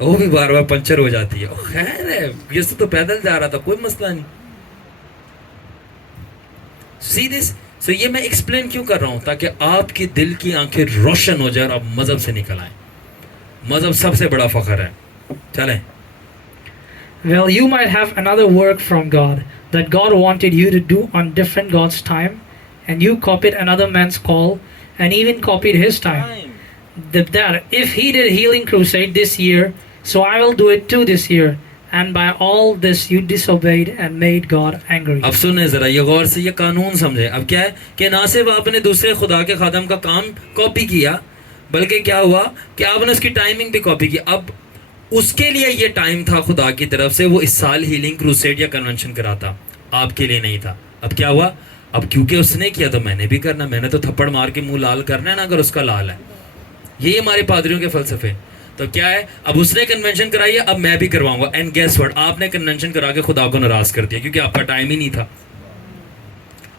वो भी बार बार पंचर हो जाती है। खैर है, ये तो पैदल जा रहा था, कोई मसला नहीं। सी दिस, सो ये मैं एक्सप्लेन क्यों कर रहा हूं, ताकि आपकी दिल की आंखें रोशन हो जाए और आप मजहब से निकल आए। मजहब सबसे बड़ा फख्र है। चलें। Well, you might have another work from God that God wanted you to do on different God's time, and you copied another man's call and even copied his time. That if he did healing crusade this year, so I will do it too this year. And by all this you disobeyed and made God angry. अब सुने जरा, ये गौर से ये कानून समझे। अब क्या है कि ना सिर्फ आपने दूसरे खुदा के खादम का काम कॉपी किया, बल्कि क्या हुआ कि आपने उसकी टाइमिंग भी कॉपी की। अब उसके लिए ये टाइम था खुदा की तरफ से, वो इस साल हीलिंग क्रूसेड या कन्वेंशन कराता, आपके लिए नहीं था। अब क्या हुआ, अब क्योंकि उसने किया तो मैंने भी करना, मैंने तो थप्पड़ मार के मुंह लाल करना है ना, अगर उसका लाल है। यही हमारे पादरियों के फलसफे। तो क्या है, अब उसने कन्वेंशन कराई है, अब मैं भी करवाऊंगा। एंड गेस व्हाट, आपने कन्वेंशन करा के खुदा को नाराज कर दिया, क्योंकि आपका टाइम ही नहीं था।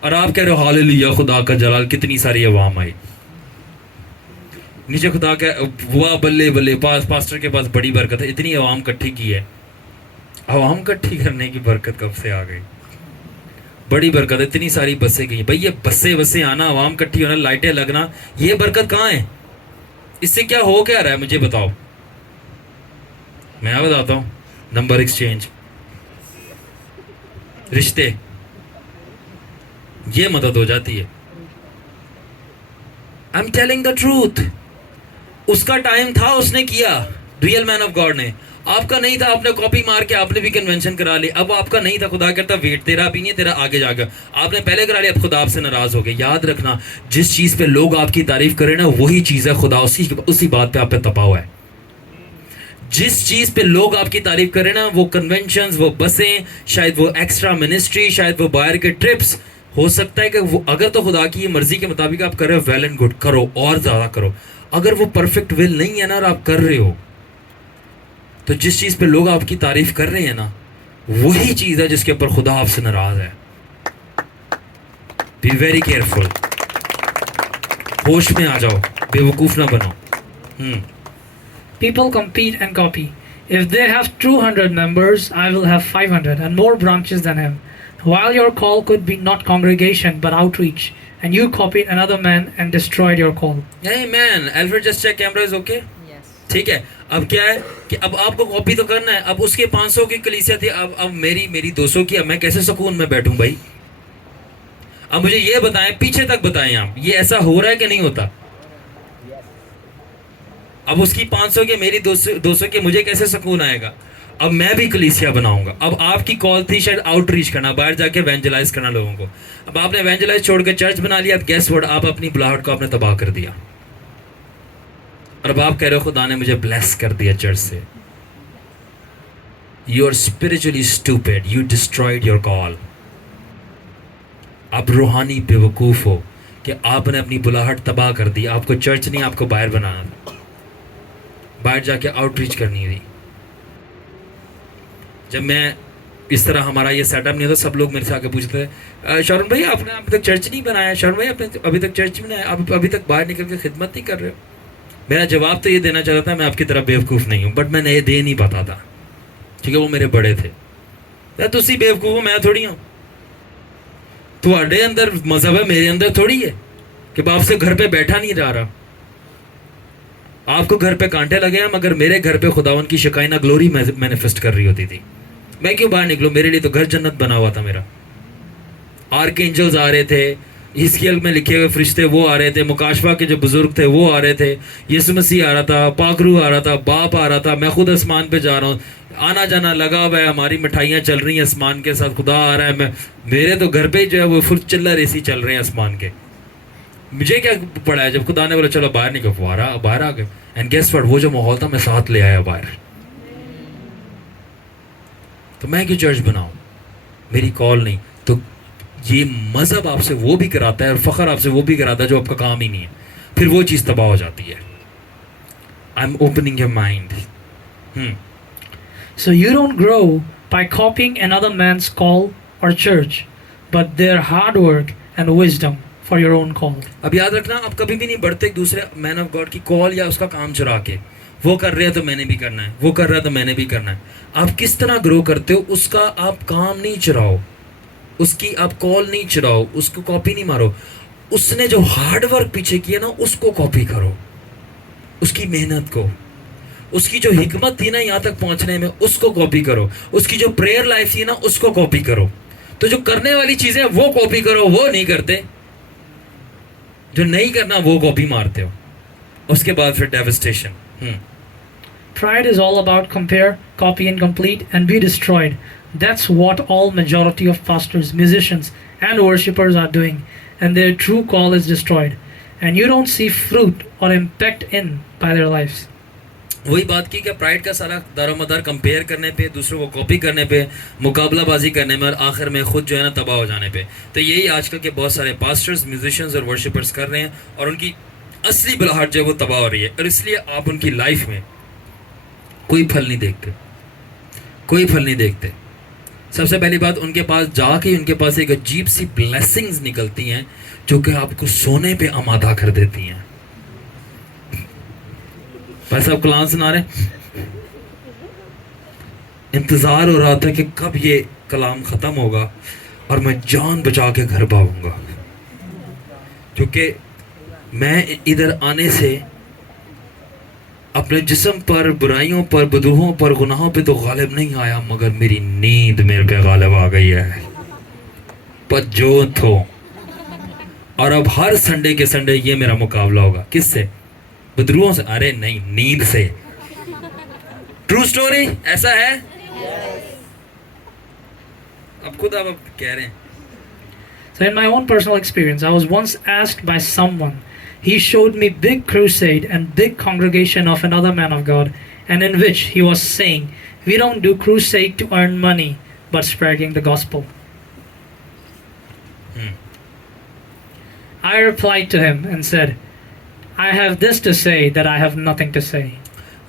और आप कह रहे हो हालेलुया, खुदा का जलाल, कितनी सारी अवाम आई नीचे, खुदा का वाह बल्ले बल्ले, पास्टर के पास बड़ी बरकत है, इतनी अवाम इकट्ठी की है। अवाम इकट्ठी करने की बरकत कब से आ गई, बड़ी बरकत, इतनी सारी बसें गई। भाई ये बसें आना, अवाम इकट्ठी होना, लाइटें लगना, ये बरकत कहाँ है? इससे क्या हो क्या रहा है मुझे बताओ। मैं बताता हूँ, नंबर एक्सचेंज, रिश्ते, ये मदद हो जाती है। I am telling the truth. उसका टाइम था, उसने किया, रियल मैन ऑफ गॉड ने। आपका नहीं था, आपने कॉपी मार के आपने भी कन्वेंशन करा ली। अब आपका नहीं था, खुदा कहता वेट, तेरा भी नहीं, तेरा आगे जाकर, आपने पहले करा लिया, अब खुदा आपसे नाराज हो गया। याद रखना, जिस चीज पे लोग आपकी तारीफ करें ना, वही चीज है खुदा उसी बात पे आप पे तपा हुआ है। जिस चीज पे लोग आपकी तारीफ करें ना, वो कन्वेंशंस, वो बसें, शायद वो एक्स्ट्रा मिनिस्ट्री, शायद वो बाहर के ट्रिप्स, हो सकता है कि वो, अगर तो खुदा की मर्जी के मुताबिक आप कर रहे हो, वेल एंड गुड, करो और ज्यादा करो। अगर वो परफेक्ट विल नहीं है ना और आप कर रहे हो, तो जिस चीज पे लोग आपकी तारीफ कर रहे हैं ना, वही चीज है जिसके ऊपर खुदा आपसे नाराज है। बी वेरी केयरफुल, होश में आ जाओ, बेवकूफ ना बनो। People compete and copy. If they have 200 members, I will have 500 and more branches than him. While your call could be not congregation but outreach, and you copied another man and destroyed your call. Hey man, Alfred, just check camera is okay? Yes. ठीक है। अब क्या है कि अब आपको कॉपी तो करना है। अब उसके 500 की कलीसिया थी, अब मेरी 200 की, अब मैं कैसे सुकून में बैठूं भाई? अब मुझे ये बताएं, पीछे तक बताएं आप, ये ऐसा हो रहा है कि नहीं होता? अब उसकी 500 के, मेरी 200 के, मुझे कैसे सुकून आएगा? अब मैं भी कलीसिया बनाऊंगा। अब आपकी कॉल थी शायद आउटरीच करना, बाहर जाके एवेंजलाइज करना लोगों को। अब आपने एवेंजलाइज छोड़ के चर्च बना लिया। अब गेस व्हाट, आप अपनी बुलाहट को आपने तबाह कर दिया। और अब आप कह रहे हो खुदा ने मुझे ब्लेस कर दिया चर्च से। You are spiritually stupid, you destroyed your call. आप रूहानी बेवकूफ हो कि आपने अपनी बुलाहट तबाह कर दी। आपको चर्च नहीं, आपको बाहर बनाना था, बाहर जाके आउटरीच करनी थी। जब मैं इस तरह, हमारा ये सेटअप नहीं होता, सब लोग मेरे से आके पूछते हैं, शौरन भाई आपने अभी तक चर्च नहीं बनाया, शौरन भाई आपने अभी तक चर्च नहीं बनाया, आप अभी तक बाहर निकल के खिदमत नहीं कर रहे हो। मेरा जवाब तो ये देना चाहता था, मैं आपकी तरह बेवकूफ़ नहीं हूँ, बट मैंने ये दे नहीं पाता था, ठीक है, वो मेरे बड़े थे। यार तुसी बेवकूफ़ हो, मैं थोड़ी हूँ। तुम्हारे अंदर मजहब है, मेरे अंदर थोड़ी है कि बाप से घर पे बैठा नहीं जा रहा। आपको घर पे कांटे लगे हैं, मगर मेरे घर पे खुदावन की शिकायना ग्लोरी मैनिफेस्ट कर रही होती थी। मैं क्यों बाहर निकलूं? मेरे लिए तो घर जन्नत बना हुआ था मेरा। आर्क एंजल्स आ रहे थे, हिस्कियल में लिखे हुए फरिश्ते वो आ रहे थे, मुकाशवा के जो बुजुर्ग थे वो आ रहे थे, यीशु मसीह आ रहा था, पाकरू आ रहा था, बाप आ रहा था, मैं खुद आसमान पे जा रहा हूँ, आना जाना लगा हुआ है, हमारी मिठाइयाँ चल रही हैं आसमान के साथ, खुदा आ रहा है, मैं मेरे तो घर पे ही जो है वो फुल चिल्लर एसी चल रहे हैं आसमान के। मुझे क्या पड़ा है, जब खुदा ने बोला चलो बाहर निकल, बाहर आ गए, एंड गेस व्हाट, वो जो माहौल था मैं साथ ले आया बाहर। तो मैं क्यों चर्च बनाऊं, मेरी कॉल नहीं। तो ये मजहब आपसे वो भी कराता है और फख्र आपसे वो भी कराता है जो आपका काम ही नहीं है, फिर वो चीज़ तबाह हो जाती है। I am opening your mind. So you don't grow by copying another man's call or church, but their hard work and wisdom for your own call. अब याद रखना, आप कभी भी नहीं बढ़ते एक दूसरे मैन ऑफ गॉड की कॉल या उसका काम चुरा के। वो कर रहे हैं तो मैंने भी करना है, वो कर रहा है तो मैंने भी करना है। आप किस तरह ग्रो करते हो, उसका आप काम नहीं चुराओ, उसकी आप कॉल नहीं चुराओ, उसको कॉपी नहीं मारो। उसने जो हार्ड वर्क पीछे किया ना, उसको कॉपी करो, उसकी मेहनत को, उसकी जो हिकमत थी ना यहाँ तक पहुंचने में, उसको कॉपी करो, उसकी जो प्रेयर लाइफ थी ना, उसको कॉपी करो। तो जो करने वाली चीजें वो कॉपी करो, वो नहीं करते। जो नहीं करना वो कॉपी मारते हो, उसके बाद फिर devastation. Pride is all about compare, copy and complete and be destroyed. That's what all majority of pastors, musicians and worshippers are doing, and their true call is destroyed. And you don't see fruit or impact in by their lives. वही बात की कि प्राइड का सारा दारोमदार कंपेयर करने पे, दूसरों को कॉपी करने पे, मुकाबलाबाजी करने में, और आखिर में खुद जो है ना तबाह हो जाने पे। तो यही आजकल के बहुत सारे पास्टर्स, म्यूजिशियंस और वर्शिपर्स कर रहे हैं, और उनकी असली बुलाहट जो है वो तबाह हो रही है। और इसलिए आप उनकी लाइफ में कोई फल नहीं देखते, कोई फल नहीं देखते। सबसे पहली बात, उनके पास जाके उनके पास एक अजीब सी ब्लेसिंग्स निकलती हैं जो कि आपको सोने पे आमादा कर देती हैं। भाई साहब कलाम सुना रहे, इंतजार हो रहा था कि कब ये कलाम खत्म होगा और मैं जान बचा के घर भागूंगा, क्योंकि मैं इधर आने से अपने जिस्म पर, बुराइयों पर, बदूहों पर, गुनाहों पे तो गालिब नहीं आया, मगर मेरी नींद मेरे पे गालिब आ गई है। पर जो तो, और अब हर संडे के संडे ये मेरा मुकाबला होगा, किससे? बदरूहों से? अरे नहीं, नींद से। ट्रू स्टोरी, ऐसा है। अब खुद आप कह रहे हैं। So in my own personal experience, I was once asked by someone. He showed me big crusade and big congregation of another man of God, and in which he was saying, we don't do crusade to earn money, but spreading the gospel. I replied to him and said, I have this to say that I have nothing to say.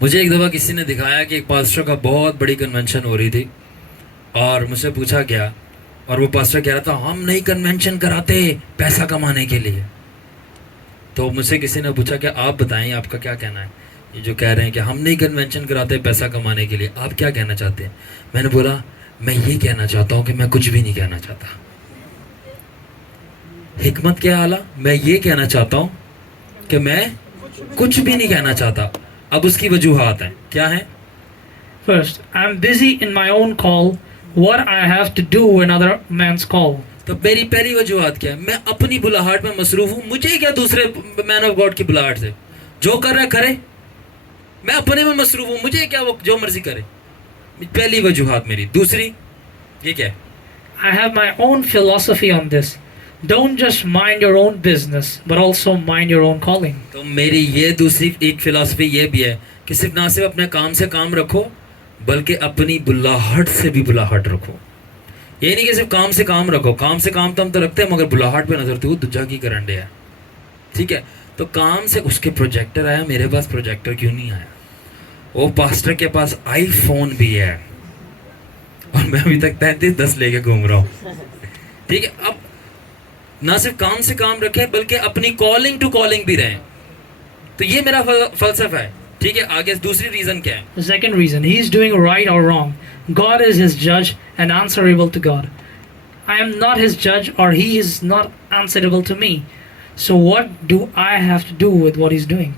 मुझे एक दफ़ा किसी ने दिखाया कि एक पास्टर का बहुत बड़ी कन्वेंशन हो रही थी, और मुझसे पूछा गया, और वो पास्टर कह रहा था हम नहीं कन्वेंशन कराते पैसा कमाने के लिए। तो मुझसे किसी ने पूछा कि आप बताएं आपका क्या कहना है, ये जो कह रहे हैं कि हम नहीं कन्वेंशन कराते पैसा कमाने के लिए, आप क्या कहना चाहते हैं? मैंने बोला मैं ये कहना चाहता हूँ कि मैं कुछ भी नहीं कहना चाहता। हिकमत क्या आला, मैं ये कहना चाहता हूँ कि मैं कुछ भी नहीं कहना चाहता। अब उसकी वजूहात हैं, क्या है? First, I'm busy in my own call. What I have to do another man's call. तो मेरी पहली वजूहात क्या है? मैं अपनी बुलाहट में मसरूफ हूँ, मुझे क्या दूसरे मैन ऑफ गॉड की बुलाहट से? जो कर रहा है करे, मैं अपने में मसरूफ हूँ, मुझे क्या वो जो मर्जी करे। पहली वजूहात मेरी। दूसरी ये क्या है? I have my own philosophy on this. Don't just mind your own business, but also mind your own calling. तो मेरी ये दूसरी एक फिलॉसफी ये भी है कि सिर्फ ना सिर्फ अपने काम से काम रखो, बल्कि अपनी बुलाहट से भी बुलाहट रखो। ये नहीं कि सिर्फ काम से काम रखो, काम से काम तो हम तो रखते हैं, मगर बुलाहट पे नजर तो दूजा की करंडे है। ठीक है, तो काम से उसके प्रोजेक्टर आया, मेरे पास प्रोजेक्टर क्यों नहीं आया? वो पास्टर के पास आईफोन भी है और मैं अभी तक 3310 लेके घूम रहा हूँ। ठीक है, अब ना सिर्फ काम से काम रखें बल्कि अपनी कॉलिंग टू कॉलिंग भी रहें। तो ये मेरा फलसफा है। ठीक है, आगे दूसरी रीजन क्या है? The second reason, he is doing right or wrong. God is his judge and answerable to God. I am not his judge or he is not answerable to me. So what do I have to do with what he's doing?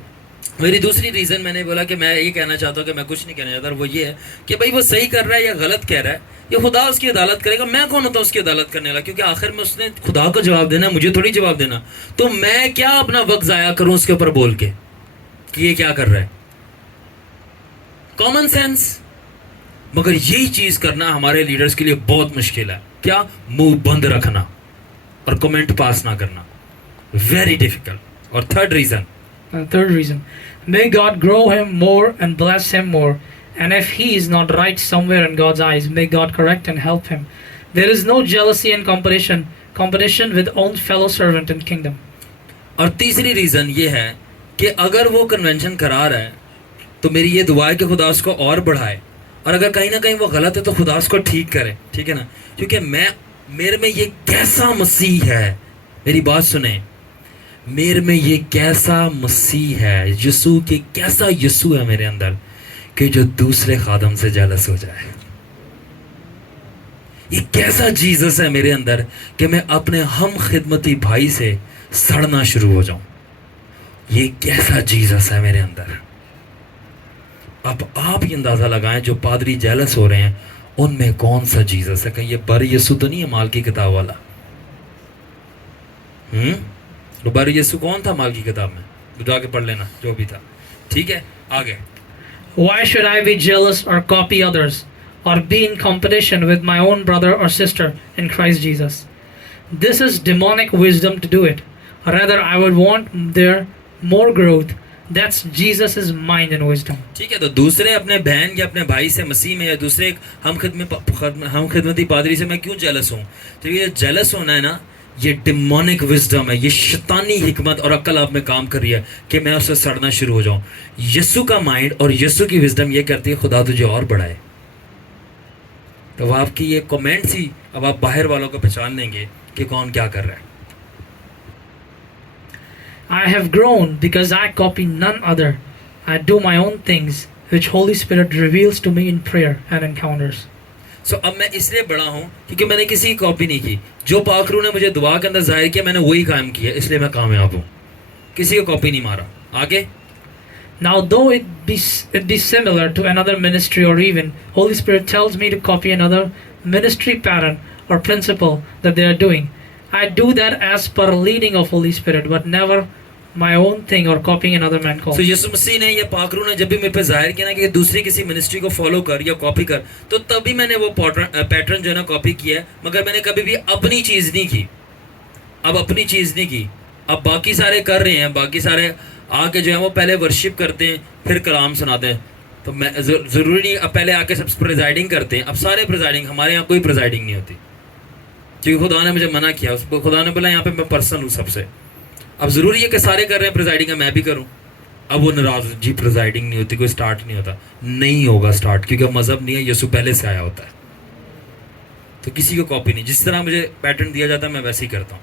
मेरी दूसरी रीज़न मैंने बोला कि मैं ये कहना चाहता हूँ कि मैं कुछ नहीं कहना चाहता, और वो ये है कि भाई वो सही कर रहा है या गलत कह रहा है, ये खुदा उसकी अदालत करेगा, मैं कौन होता हूँ उसकी अदालत करने वाला? क्योंकि आखिर में उसने खुदा को जवाब देना है, मुझे थोड़ी जवाब देना। तो मैं क्या अपना वक्त जाया करूं उसके ऊपर बोल के कि ये क्या कर रहा है? Common sense. मगर यही चीज करना हमारे लीडर्स के लिए बहुत मुश्किल है। क्या? मुंह बंद रखना और कमेंट पास ना करना, वेरी डिफिकल्ट। और third reason, Third reason, may God grow him more and bless him more. And if he is not right somewhere in God's eyes, may God correct and help him. There is no jealousy and competition with own fellow servant in kingdom. और तीसरी रीजन ये है कि अगर वो कन्वेंशन करा रहा है तो मेरी ये दुआ है कि खुदा उसको और बढ़ाए, और अगर कहीं ना कहीं वो गलत है तो खुदा उसको ठीक करे, ठीक है ना? क्योंकि मेरे में ये कैसा मसीह है, मेरी बात सुने, मेरे में ये कैसा मसीह है, यीशु के कैसा यीशु है मेरे अंदर कि जो दूसरे खादम से जेलस हो जाए। ये कैसा जीसस है मेरे अंदर कि मैं अपने हम खिदमती भाई से सड़ना शुरू हो जाऊं। ये कैसा जीसस है मेरे अंदर। अब आप ये अंदाजा लगाएं, जो पादरी जेलस हो रहे हैं उनमें कौन सा जीसस है? कहीं ये बर यीशु तो नहीं है माल की किताब वाला? तो बर यीशु कौन था माल की किताब में? बुझा के पढ़ लेना जो भी था, ठीक है? आगे, Why should I be jealous or copy others or be in competition with my own brother or sister in Christ Jesus? This is demonic wisdom to do it. Rather, I would want their more growth. That's Jesus' mind and wisdom. ठीक है? तो दूसरे अपने बहन या अपने भाई से मसीह में, या दूसरे हम खिदमती पादरी से मैं क्यों जेलस हूँ? तो ये जेलस होना है ना, ये डिमोनिक विजडम है, ये शैतानी हिकमत और अक्ल आप में काम कर रही है कि मैं उससे सड़ना शुरू हो जाऊं। यीशु का माइंड और यीशु की विजडम ये करती है खुदा तुझे और बढ़ाए। तो आपकी ये कमेंट्स ही अब आप बाहर वालों को पहचान लेंगे कि कौन क्या कर रहा है। I have grown because I copy none other. I do my own things, which Holy Spirit reveals to me in prayer and encounters. सो अब मैं इसलिए बड़ा हूँ क्योंकि मैंने किसी की कॉपी नहीं की। जो पाकरू ने मुझे दुआ के अंदर जाहिर किया मैंने वही काम किया, इसलिए मैं कामयाब हूँ। किसी को कॉपी नहीं मारा। आगे, Now, though it be similar to another ministry, or even Holy Spirit tells me to copy another ministry pattern or principle that they are doing, I do that as per leading of Holy Spirit, but never my own thing or copying another man call. तो यीशु मसीह ने, ये पाकरू ने जब भी मेरे पे जाहिर किया ना कि दूसरी किसी मिनिस्ट्री को फॉलो कर या कॉपी कर, तो तभी मैंने वो पैटर्न जो है ना कॉपी किया है, मगर मैंने कभी भी अपनी चीज़ नहीं की। अब अपनी चीज़ नहीं की। अब बाकी सारे कर रहे हैं, बाकी सारे आके जो है वो पहले वर्शिप करते हैं फिर कलाम सुनाते हैं। तो मैं ज़रूरी नहीं अब पहले आके सब प्रिजाइडिंग करते हैं। अब सारे प्रिजाइडिंग, हमारे यहाँ कोई प्रिजाइडिंग नहीं होती क्योंकि खुदा ने मुझे मना किया। उसको खुदा ने बोला यहाँ पे मैं पर्सन हूँ सबसे। अब ज़रूरी है कि सारे कर रहे हैं प्रिजाइडिंग, मैं भी करूँ। अब वो नाराज़, जी प्रिजाइडिंग नहीं होती, कोई स्टार्ट नहीं होता। नहीं होगा स्टार्ट, क्योंकि मज़हब नहीं है, यीशु पहले से आया होता है। तो किसी को कॉपी नहीं, जिस तरह मुझे पैटर्न दिया जाता है मैं वैसे ही करता हूँ।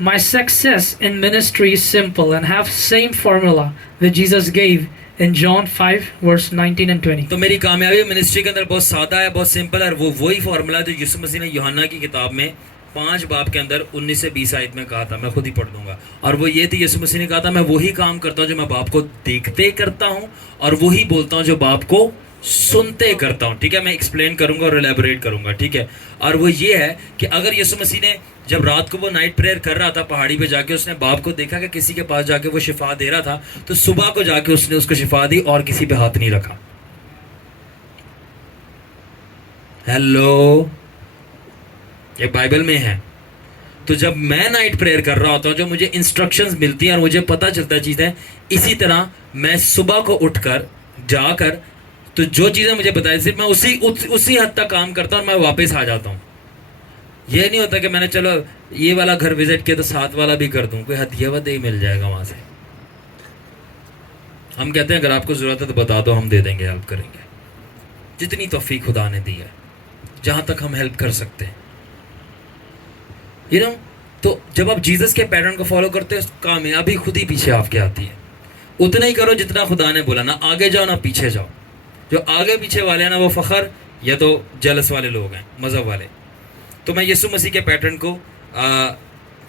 My success in ministry is simple and have same formula that Jesus gave in John 5 verse 19 and 20. तो मेरी कामयाबी मिनिस्ट्री के अंदर बहुत सादा है, बहुत सिंपल है। वो वही फार्मूला जो यीशु मसीह ने यूहन्ना की किताब में 5 बाब के अंदर 19 से 20 आयत में कहा था। मैं खुद ही पढ़ दूंगा। और वो ये थी, यीशु मसीह ने कहा था मैं वही काम करता हूँ जो मैं बाप को देखते करता हूँ, और वही बोलता हूँ जो बाप को सुनते करता हूँ। ठीक है, मैं एक्सप्लेन करूंगा और एलैबोरेट करूंगा। ठीक है, और वो ये है कि अगर यीशु मसीह ने जब रात को वो नाइट प्रेयर कर रहा था पहाड़ी पे जाके, उसने बाप को देखा कि किसी के पास जाके वो शिफा दे रहा था, तो सुबह को जाके उसने उसको शिफा दी और किसी पे हाथ नहीं रखा। हेलो, ये बाइबल में है। तो जब मैं नाइट प्रेयर कर रहा होता हूँ, जो मुझे इंस्ट्रक्शंस मिलती हैं और मुझे पता चलता है चीज़ है, इसी तरह मैं सुबह को उठकर जाकर तो जो चीज़ें मुझे बताई सिर्फ मैं उसी हद तक काम करता हूँ और मैं वापस आ जाता हूँ। ये नहीं होता कि मैंने चलो ये वाला घर विजिट किया तो साथ वाला भी कर दूँ, कोई हदिया वदी मिल जाएगा वहाँ से। हम कहते हैं अगर आपको ज़रूरत है तो बता दो, हम दे देंगे, हेल्प करेंगे, जितनी तौफीक खुदा ने दी है, जहाँ तक हम हेल्प कर सकते हैं। तो जब आप जीसस के पैटर्न को फॉलो करते हो, कामयाबी खुद ही पीछे आपके आती है। उतना ही करो जितना खुदा ने बोला, ना आगे जाओ ना पीछे जाओ। जो आगे पीछे वाले हैं ना, वो फ़खर या तो जेलस वाले लोग हैं, मज़हब वाले। तो मैं यीशु मसीह के पैटर्न को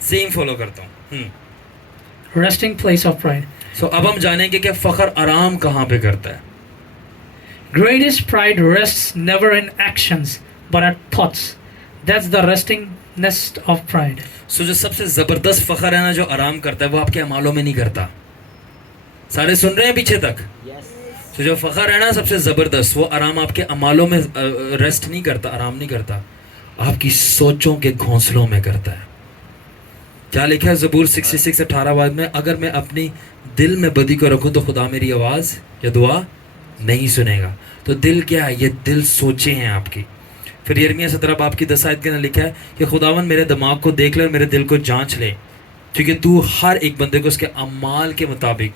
सेम फॉलो करता हूँ। Resting place of pride. सो अब हम जानेंगे कि फ़खर आराम कहाँ पे करता है। Greatest pride rests never in actions, but at thoughts. That's the resting nest of pride. सो जो सबसे जबरदस्त फखर है ना, जो आराम करता है, वो आपके अमालों में नहीं करता। सारे सुन रहे हैं पीछे तक? तो जो फखर है ना सबसे जबरदस्त, वो आराम आपके अमालों में रेस्ट नहीं करता, आराम नहीं करता, आपकी सोचों के घोंसलों में करता है। क्या लिखा है ज़बूर 66:18 में? अगर मैं अपनी दिल में बदी को रखूं तो खुदा मेरी आवाज़ या दुआ नहीं सुनेगा। तो दिल क्या है? ये दिल सोचे हैं आपकी। फिर यिर्मयाह 17 बाब की 10 आयत के अंदर लिखा है कि खुदावन मेरे दिमाग को देख ले और मेरे दिल को जांच ले, क्योंकि तू हर एक बंदे को उसके अमाल के मुताबिक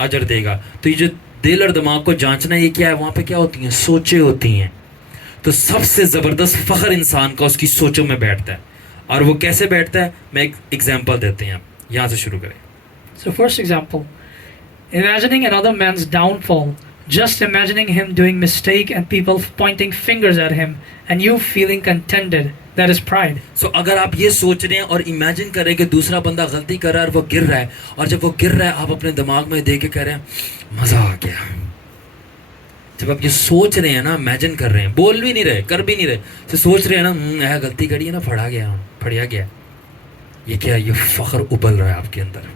अजर देगा। तो ये जो दिल और दिमाग को जांचना, ये क्या है? वहाँ पे क्या होती हैं? सोचें होती हैं। तो सबसे ज़बरदस्त फ़ख्र इंसान का उसकी सोचों में बैठता है। और वो कैसे बैठता है? मैं एक एग्जाम्पल देते हैं, आप यहाँ से शुरू करें। So, first example, imagining another man's downfall, just imagining him doing mistake and people pointing fingers at him and you feeling contented, that is pride. सो अगर आप ये सोच रहे हैं और इमेजिन कर रहे हैं कि दूसरा बंदा गलती कर रहा है और वो गिर रहा है, और जब वो गिर रहा है आप अपने दिमाग में देख के कह रहे हैं मज़ा आ गया। जब आप ये सोच रहे हैं ना, इमेजिन कर रहे हैं, बोल भी नहीं रहे, कर भी नहीं रहे, तो सोच रहे हैं ना, यह गलती करी है ना, फड़िया गया, ये क्या? ये फ़ख्र उबल रहा है आपके अंदर।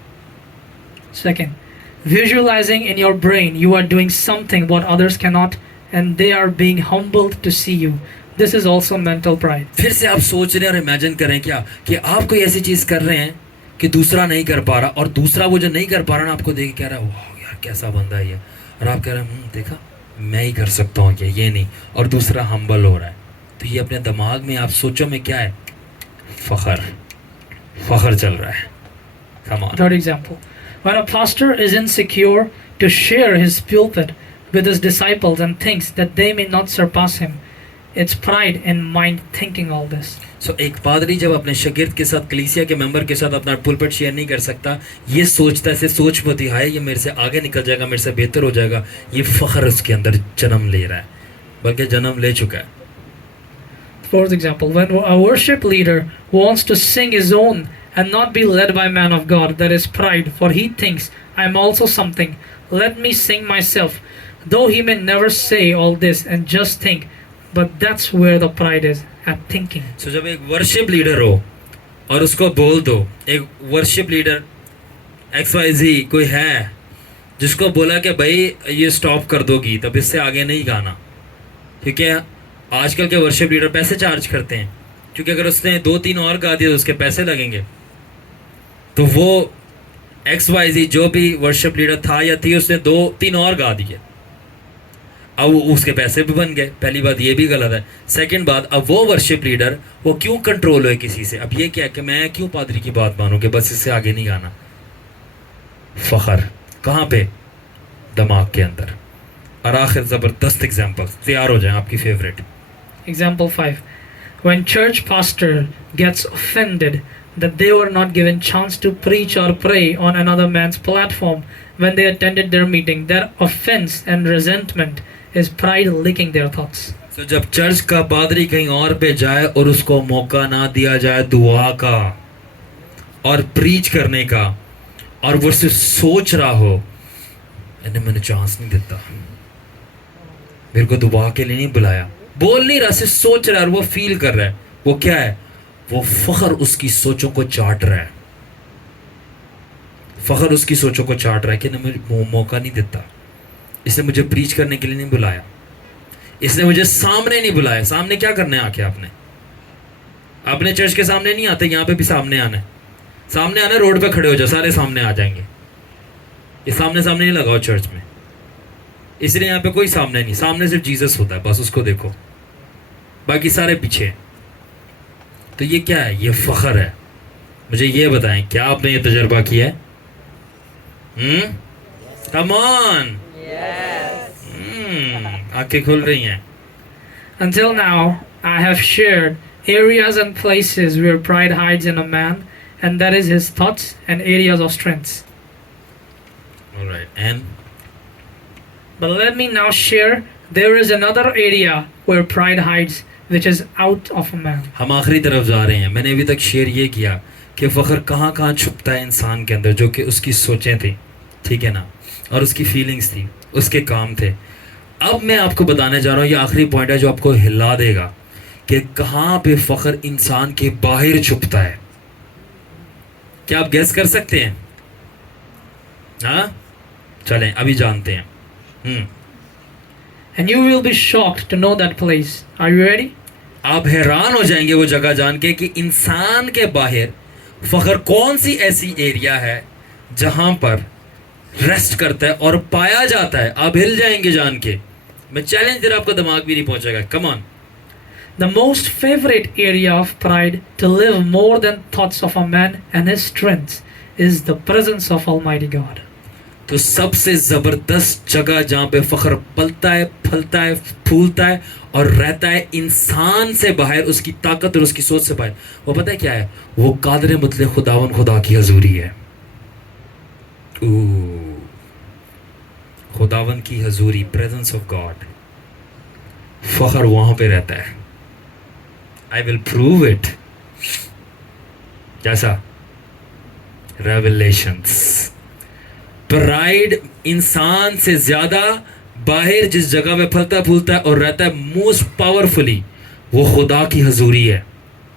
Second, visualizing in your brain you are doing something what others cannot and they are being humbled to see you. This is also mental pride. फिर से आप सोच रहे हैं और इमेजिन करें क्या कि आप कोई ऐसी चीज़ कर रहे हैं कि दूसरा नहीं कर पा रहा, और दूसरा वो जो नहीं कर पा रहा ना, आपको देख के कह रहा है वाह यार कैसा बंदा है ये, और आप कह रहे हैं देखा मैं ही कर सकता हूँ, ये नहीं, और दूसरा हम्बल हो रहा है। तो ये अपने दिमाग में, आप सोचो में क्या है? फ़ख्र चल रहा है। Come on. Third example, when a pastor is insecure to share his pulpit with his disciples and thinks that they may not surpass him, it's pride in mind thinking all this. सो एक पादरी जब अपने शागिर्द के साथ, कलीसिया के मेंबर के साथ अपना पुलपिट शेयर नहीं कर सकता, ये सोचता है, सोच मत है ये मेरे से आगे निकल जाएगा, मेरे से बेहतर हो जाएगा, ये फ़ख्र उसके अंदर जन्म ले रहा है, बल्कि जन्म ले चुका है। Fourth example, when a worship leader wants to sing his own and not be led by man of God, that is pride, for he thinks, I'm also something, let me sing myself, though he may never say all this and just think, but that's where the pride is, at thinking. सो जब एक वर्शिप लीडर हो और उसको बोल दो, एक वर्शिप लीडर XYZ कोई है जिसको बोला कि भाई ये स्टॉप कर दो गीत, अब इससे आगे नहीं गाना, क्योंकि आजकल के वर्शिप लीडर पैसे चार्ज करते हैं, क्योंकि अगर उसने 2-3 और गा दिया तो उसके पैसे लगेंगे। तो वो XYZ जो भी वर्शिप लीडर था या थी, उसने 2-3 और गा दिए, अब उसके पैसे भी बन गए। पहली बात ये भी गलत है। सेकंड बात, अब वो वर्शिप लीडर वो क्यों कंट्रोल हुए किसी से? अब ये क्या कि मैं क्यों पादरी की बात मानूं कि बस इससे आगे नहीं गाना। फ़ख्र कहाँ पे? दिमाग के अंदर। और आखिर ज़बरदस्त एग्जाम्पल, तैयार हो जाएं आपकी favourite. Example 5, when church pastor gets offended that they were not given chance to preach or pray on another man's platform when they attended their meeting, their offense and resentment is pride licking their thoughts. तो जब चर्च का पादरी कहीं और पे जाए और उसको मौका ना दिया जाए दुआ का और प्रीच करने का, और वो सिर्फ सोच रहा हो मैंने चांस नहीं देता, मेरे को दुआ के लिए नहीं बुलाया, बोल नहीं रहा, सिर्फ सोच रहा है, और वो फील कर रहा है, वो क्या है? वो फ़ख्र उसकी सोचों को चाट रहा है। फ़ख्र उसकी सोचों को चाट रहा है कि ना मुझे मौका नहीं देता, इसने मुझे प्रीच करने के लिए नहीं बुलाया, इसने मुझे सामने नहीं बुलाया। सामने क्या करना है आके? आपने चर्च के सामने नहीं आते, यहाँ पे भी सामने आना है। सामने आना, रोड पे खड़े हो जाओ, सारे सामने आ जाएंगे। ये सामने नहीं लगाओ चर्च में, इसलिए यहाँ पे कोई सामने नहीं, सामने सिर्फ जीसस होता है, बस उसको देखो, बाकी सारे पीछे। तो ये क्या है? ये फ़ख्र है। मुझे ये बताएं, क्या आपने ये तजर्बा किया है? कम ऑन, आंखें खुल रही हैं। Until now, I have shared areas and places where pride hides in a man, and that is his thoughts and areas of strengths. All right, and But let me now share there is another area where pride hides, which is out of a man. हम आखिरी तरफ जा रहे हैं। मैंने अभी तक शेयर ये किया कि फ़ख्र कहाँ कहाँ छुपता है इंसान के अंदर, जो कि उसकी सोचें थी, ठीक है ना, और उसकी फीलिंग्स थी, उसके काम थे। अब मैं आपको बताने जा रहा हूँ, ये आखिरी पॉइंट है जो आपको हिला देगा कि कहाँ पे फख्र इंसान के बाहर छुपता है। क्या आप गेस कर सकते हैं? हाँ, चलें अभी जानते हैं। And you will be shocked to know that place. Are you ready? आप हैरान हो जाएंगे वो जगह जान के कि इंसान के बाहर फख्र कौन सी ऐसी एरिया है जहां पर रेस्ट करता है और पाया जाता है। आप हिल जाएंगे जान के। मैं चैलेंज दे रहा, आपका दिमाग भी नहीं पहुंचेगा। Come on. The most favorite area of pride to live more than thoughts of a man and his strength is the presence of Almighty God. तो सबसे जबरदस्त जगह जहां पे फख्र पलता है, फलता है, फूलता है और रहता है इंसान से बाहर, उसकी ताकत और उसकी सोच से बाहर, वो पता है क्या है? वो कादर मुतलक खुदावन खुदा की हजूरी है। खुदावन की हजूरी, प्रेजेंस ऑफ गॉड, फख्र वहां पे रहता है। I will prove it. कैसा? रेवलेशंस। प्राइड इंसान से ज्यादा बाहर जिस जगह में फलता फूलता है और रहता है मोस्ट पावरफुली, वो खुदा की हजूरी है,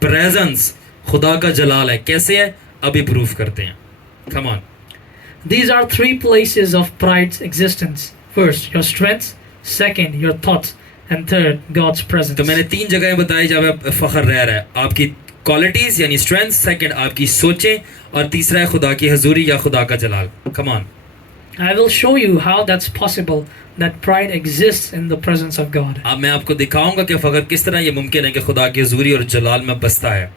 प्रेजेंस, खुदा का जलाल है। कैसे है? अभी प्रूफ करते हैं। Come on. These are three places of pride's existence. First, your strength. Second, your thoughts. And third, God's presence. तो मैंने 3 जगहें बताई जहाँ पे फख्र रह रहा है। आपकी क्वालिटीज यानी स्ट्रेंथ, सेकंड आपकी सोचें, और तीसरा है खुदा की हजूरी या खुदा का जलाल। Come on. I will show you how that's possible, that pride exists in the presence of God. अब मैं आपको दिखाऊंगा कि फख्र किस तरह ये मुमकिन है कि खुदा की हजूरी और जलाल में बसता है।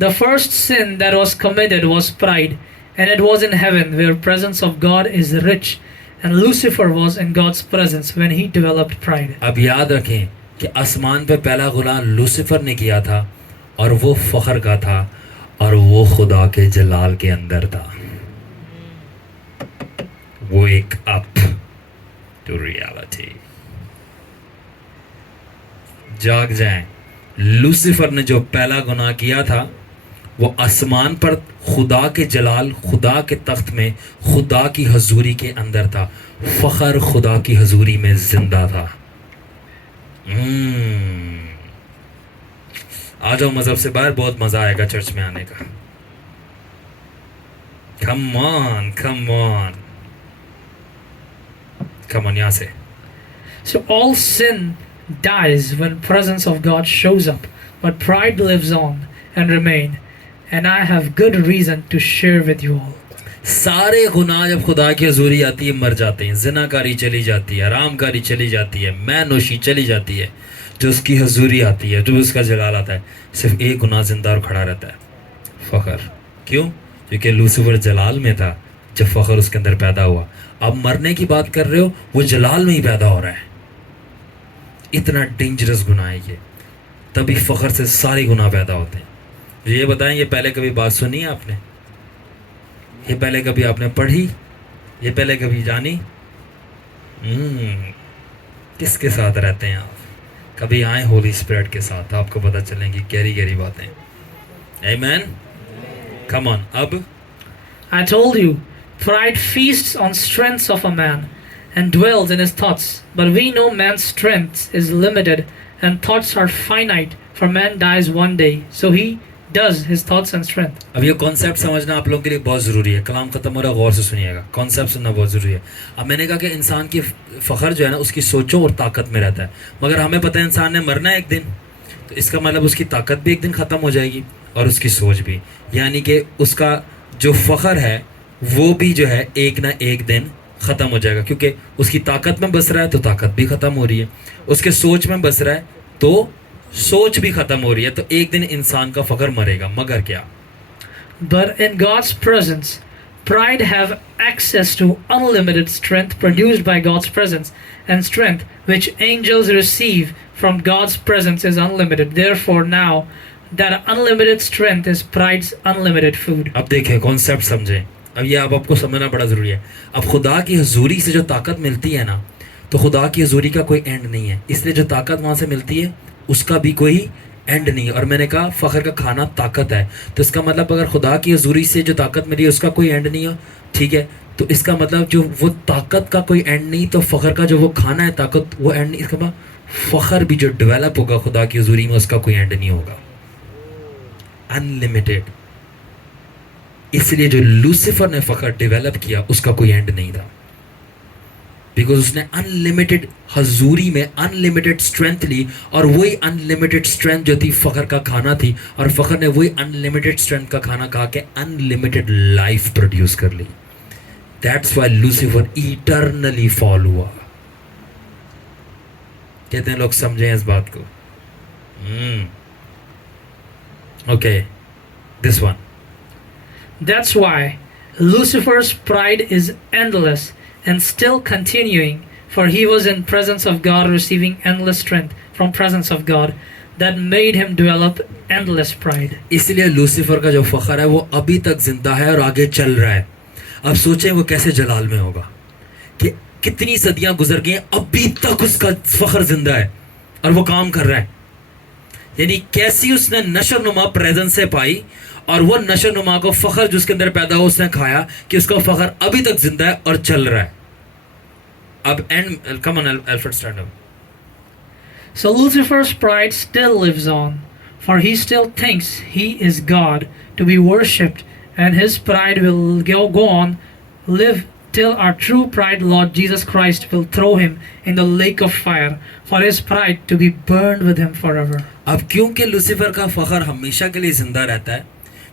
The first sin that was committed was pride, and it was in heaven where presence of God is rich, and Lucifer was in God's presence when he developed pride. अब याद रखें कि आसमान पे पहला गुनाह लूसीफर ने किया था और वो फख्र का था और वो खुदा के जलाल के अंदर था। Wake up to reality. जाग जाएं। लूसीफर ने जो पहला गुनाह किया था वो आसमान पर खुदा के जलाल, खुदा के तख्त में, खुदा की हजूरी के अंदर था। फख्र खुदा की हजूरी में जिंदा था। आ जाओ मजहब से बाहर, बहुत मजा आएगा चर्च में आने का। Come on, come on, come on, यहां से। So all sin dies when presence of God shows up, but pride lives on and remain, and I have good reason to share with you all. सारे गुनाह जब खुदा की हजूरी आती है मर जाते हैं। जिनाकारी चली जाती है, हरामकारी चली जाती है, मैनोशी चली जाती है। जो उसकी हजूरी आती है, जो उसका जलाल आता है, सिर्फ एक गुनाह जिंदा और खड़ा रहता है, फख्र। क्यों? क्योंकि लूसीफर जलाल में था जब फख्र उसके अंदर पैदा हुआ। अब मरने की बात कर रहे हो, वो जलाल में ही पैदा हो रहा है। इतना डेंजरस गुनाह है ये। तभी फख्र से सारे गुनाह पैदा होते हैं। ये बताएं, ये पहले कभी बात सुनी है आपने? ये पहले कभी आपने पढ़ी? ये पहले कभी जानी? किसके साथ रहते हैं आप? कभी आए होली स्पिरिट के साथ, आपको पता चलेंगी गहरी गहरी बातें। आमीन। Come on. अब I told you, pride feasts on strengths of a man and dwells in his thoughts. But we know man's strength is limited and thoughts are finite, for man dies one day. So he does his thoughts and strength. अब ये कॉन्सेप्ट समझना आप लोगों के लिए बहुत ज़रूरी है। कलाम ख़त्म हो रहा है, गौर से सुनिएगा। कॉन्सेप्ट सुनना बहुत ज़रूरी है। अब मैंने कहा कि इंसान की फ़ख्र जो है ना, उसकी सोचों और ताकत में रहता है। मगर हमें पता है इंसान ने मरना है एक दिन, तो इसका मतलब उसकी ताकत भी एक दिन ख़त्म हो जाएगी और उसकी सोच भी। यानी कि उसका जो फ़ख्र है वो भी जो है एक ना एक दिन ख़त्म हो जाएगा, क्योंकि उसकी ताकत में बस रहा है तो ताकत भी ख़त्म हो रही है, उसके सोच में बस रहा है तो सोच भी ख़त्म हो रही है। तो एक दिन इंसान का फ़ख्र मरेगा। मगर क्या? But in God's presence, pride have access to unlimited strength produced by God's presence, and strength which angels receive from God's presence is unlimited. Therefore now that unlimited strength is pride's unlimited food. अब देखें, कॉन्सेप्ट समझें। अब ये आपको समझना बड़ा ज़रूरी है। अब खुदा की हजूरी से जो ताकत मिलती है ना, तो खुदा की हजूरी का कोई एंड नहीं है। इसलिए जो ताकत वहाँ से मिलती है उसका भी कोई एंड नहीं है। और मैंने कहा फ़ख्र का खाना ताकत है, तो इसका मतलब अगर खुदा की हजूरी से जो ताकत मिली है उसका कोई एंड नहीं हो, ठीक है, तो इसका मतलब जो वो ताकत का कोई एंड नहीं, तो फ़ख्र का जो वो खाना है ताकत वो एंड नहीं। इसका मतलब फ़ख्र भी जो डेवलप होगा खुदा की हुजूरी में उसका कोई एंड नहीं होगा, अनलिमिटेड। इसलिए जो लूसीफर ने फ़ख्र डेवलप किया उसका कोई एंड नहीं था, बिकॉज उसने अनलिमिटेड हजूरी में अनलिमिटेड स्ट्रेंथ ली, और वही अनलिमिटेड स्ट्रेंथ जो थी फ़ख्र का खाना थी, और फ़ख्र ने वही अनलिमिटेड स्ट्रेंथ का खाना खा के अनलिमिटेड लाइफ प्रोड्यूस कर ली। That's why Lucifer eternally fall हुआ। कहते हैं लोग समझें इस बात को। Okay, this one. That's why Lucifer's pride is endless and still continuing, for he was in presence of God receiving endless strength from presence of God that made him develop endless pride. इसलिए लूसीफर का जो फ़ख्र है वो अभी तक जिंदा है और आगे चल रहा है। अब सोचें वो कैसे जलाल में होगा कि कितनी सदियां गुजर गई अभी तक उसका फ़ख्र जिंदा है और वो काम कर रहा है। यानी कैसी उसने नशर नुमा प्रेजेंस से पाई, और वो नशर नुमा को फ़ख्र जो उसके अंदर पैदा हो उसने खाया कि उसका फ़ख्र अभी तक जिंदा है और चल रहा है। अब and come on Alfred, stand up. So Lucifer's pride still lives on, for he still thinks he is God to be worshipped, and his pride will go on, live till our true pride Lord Jesus Christ will throw him in the lake of fire, for his pride to be burned with him forever. अब क्योंकि लूसीफर का फ़ख्र हमेशा के लिए जिंदा रहता है,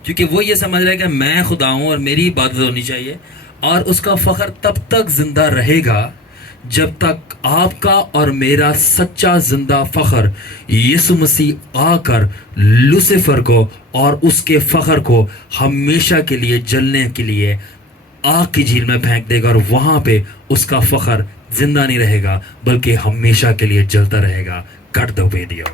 क्योंकि वो ये समझ रहा है कि मैं खुदा हूँ और मेरी इबादत होनी चाहिए, और उसका फ़ख्र तब तक जिंदा रहेगा जब तक आपका और मेरा सच्चा जिंदा फ़ख्र यीशु मसीह आकर लूसीफर को और उसके फ़ख्र को हमेशा के लिए जलने के लिए आग की झील में फेंक देगा, और वहाँ पे उसका फ़ख्र जिंदा नहीं रहेगा बल्कि हमेशा के लिए जलता रहेगा। Cut the video.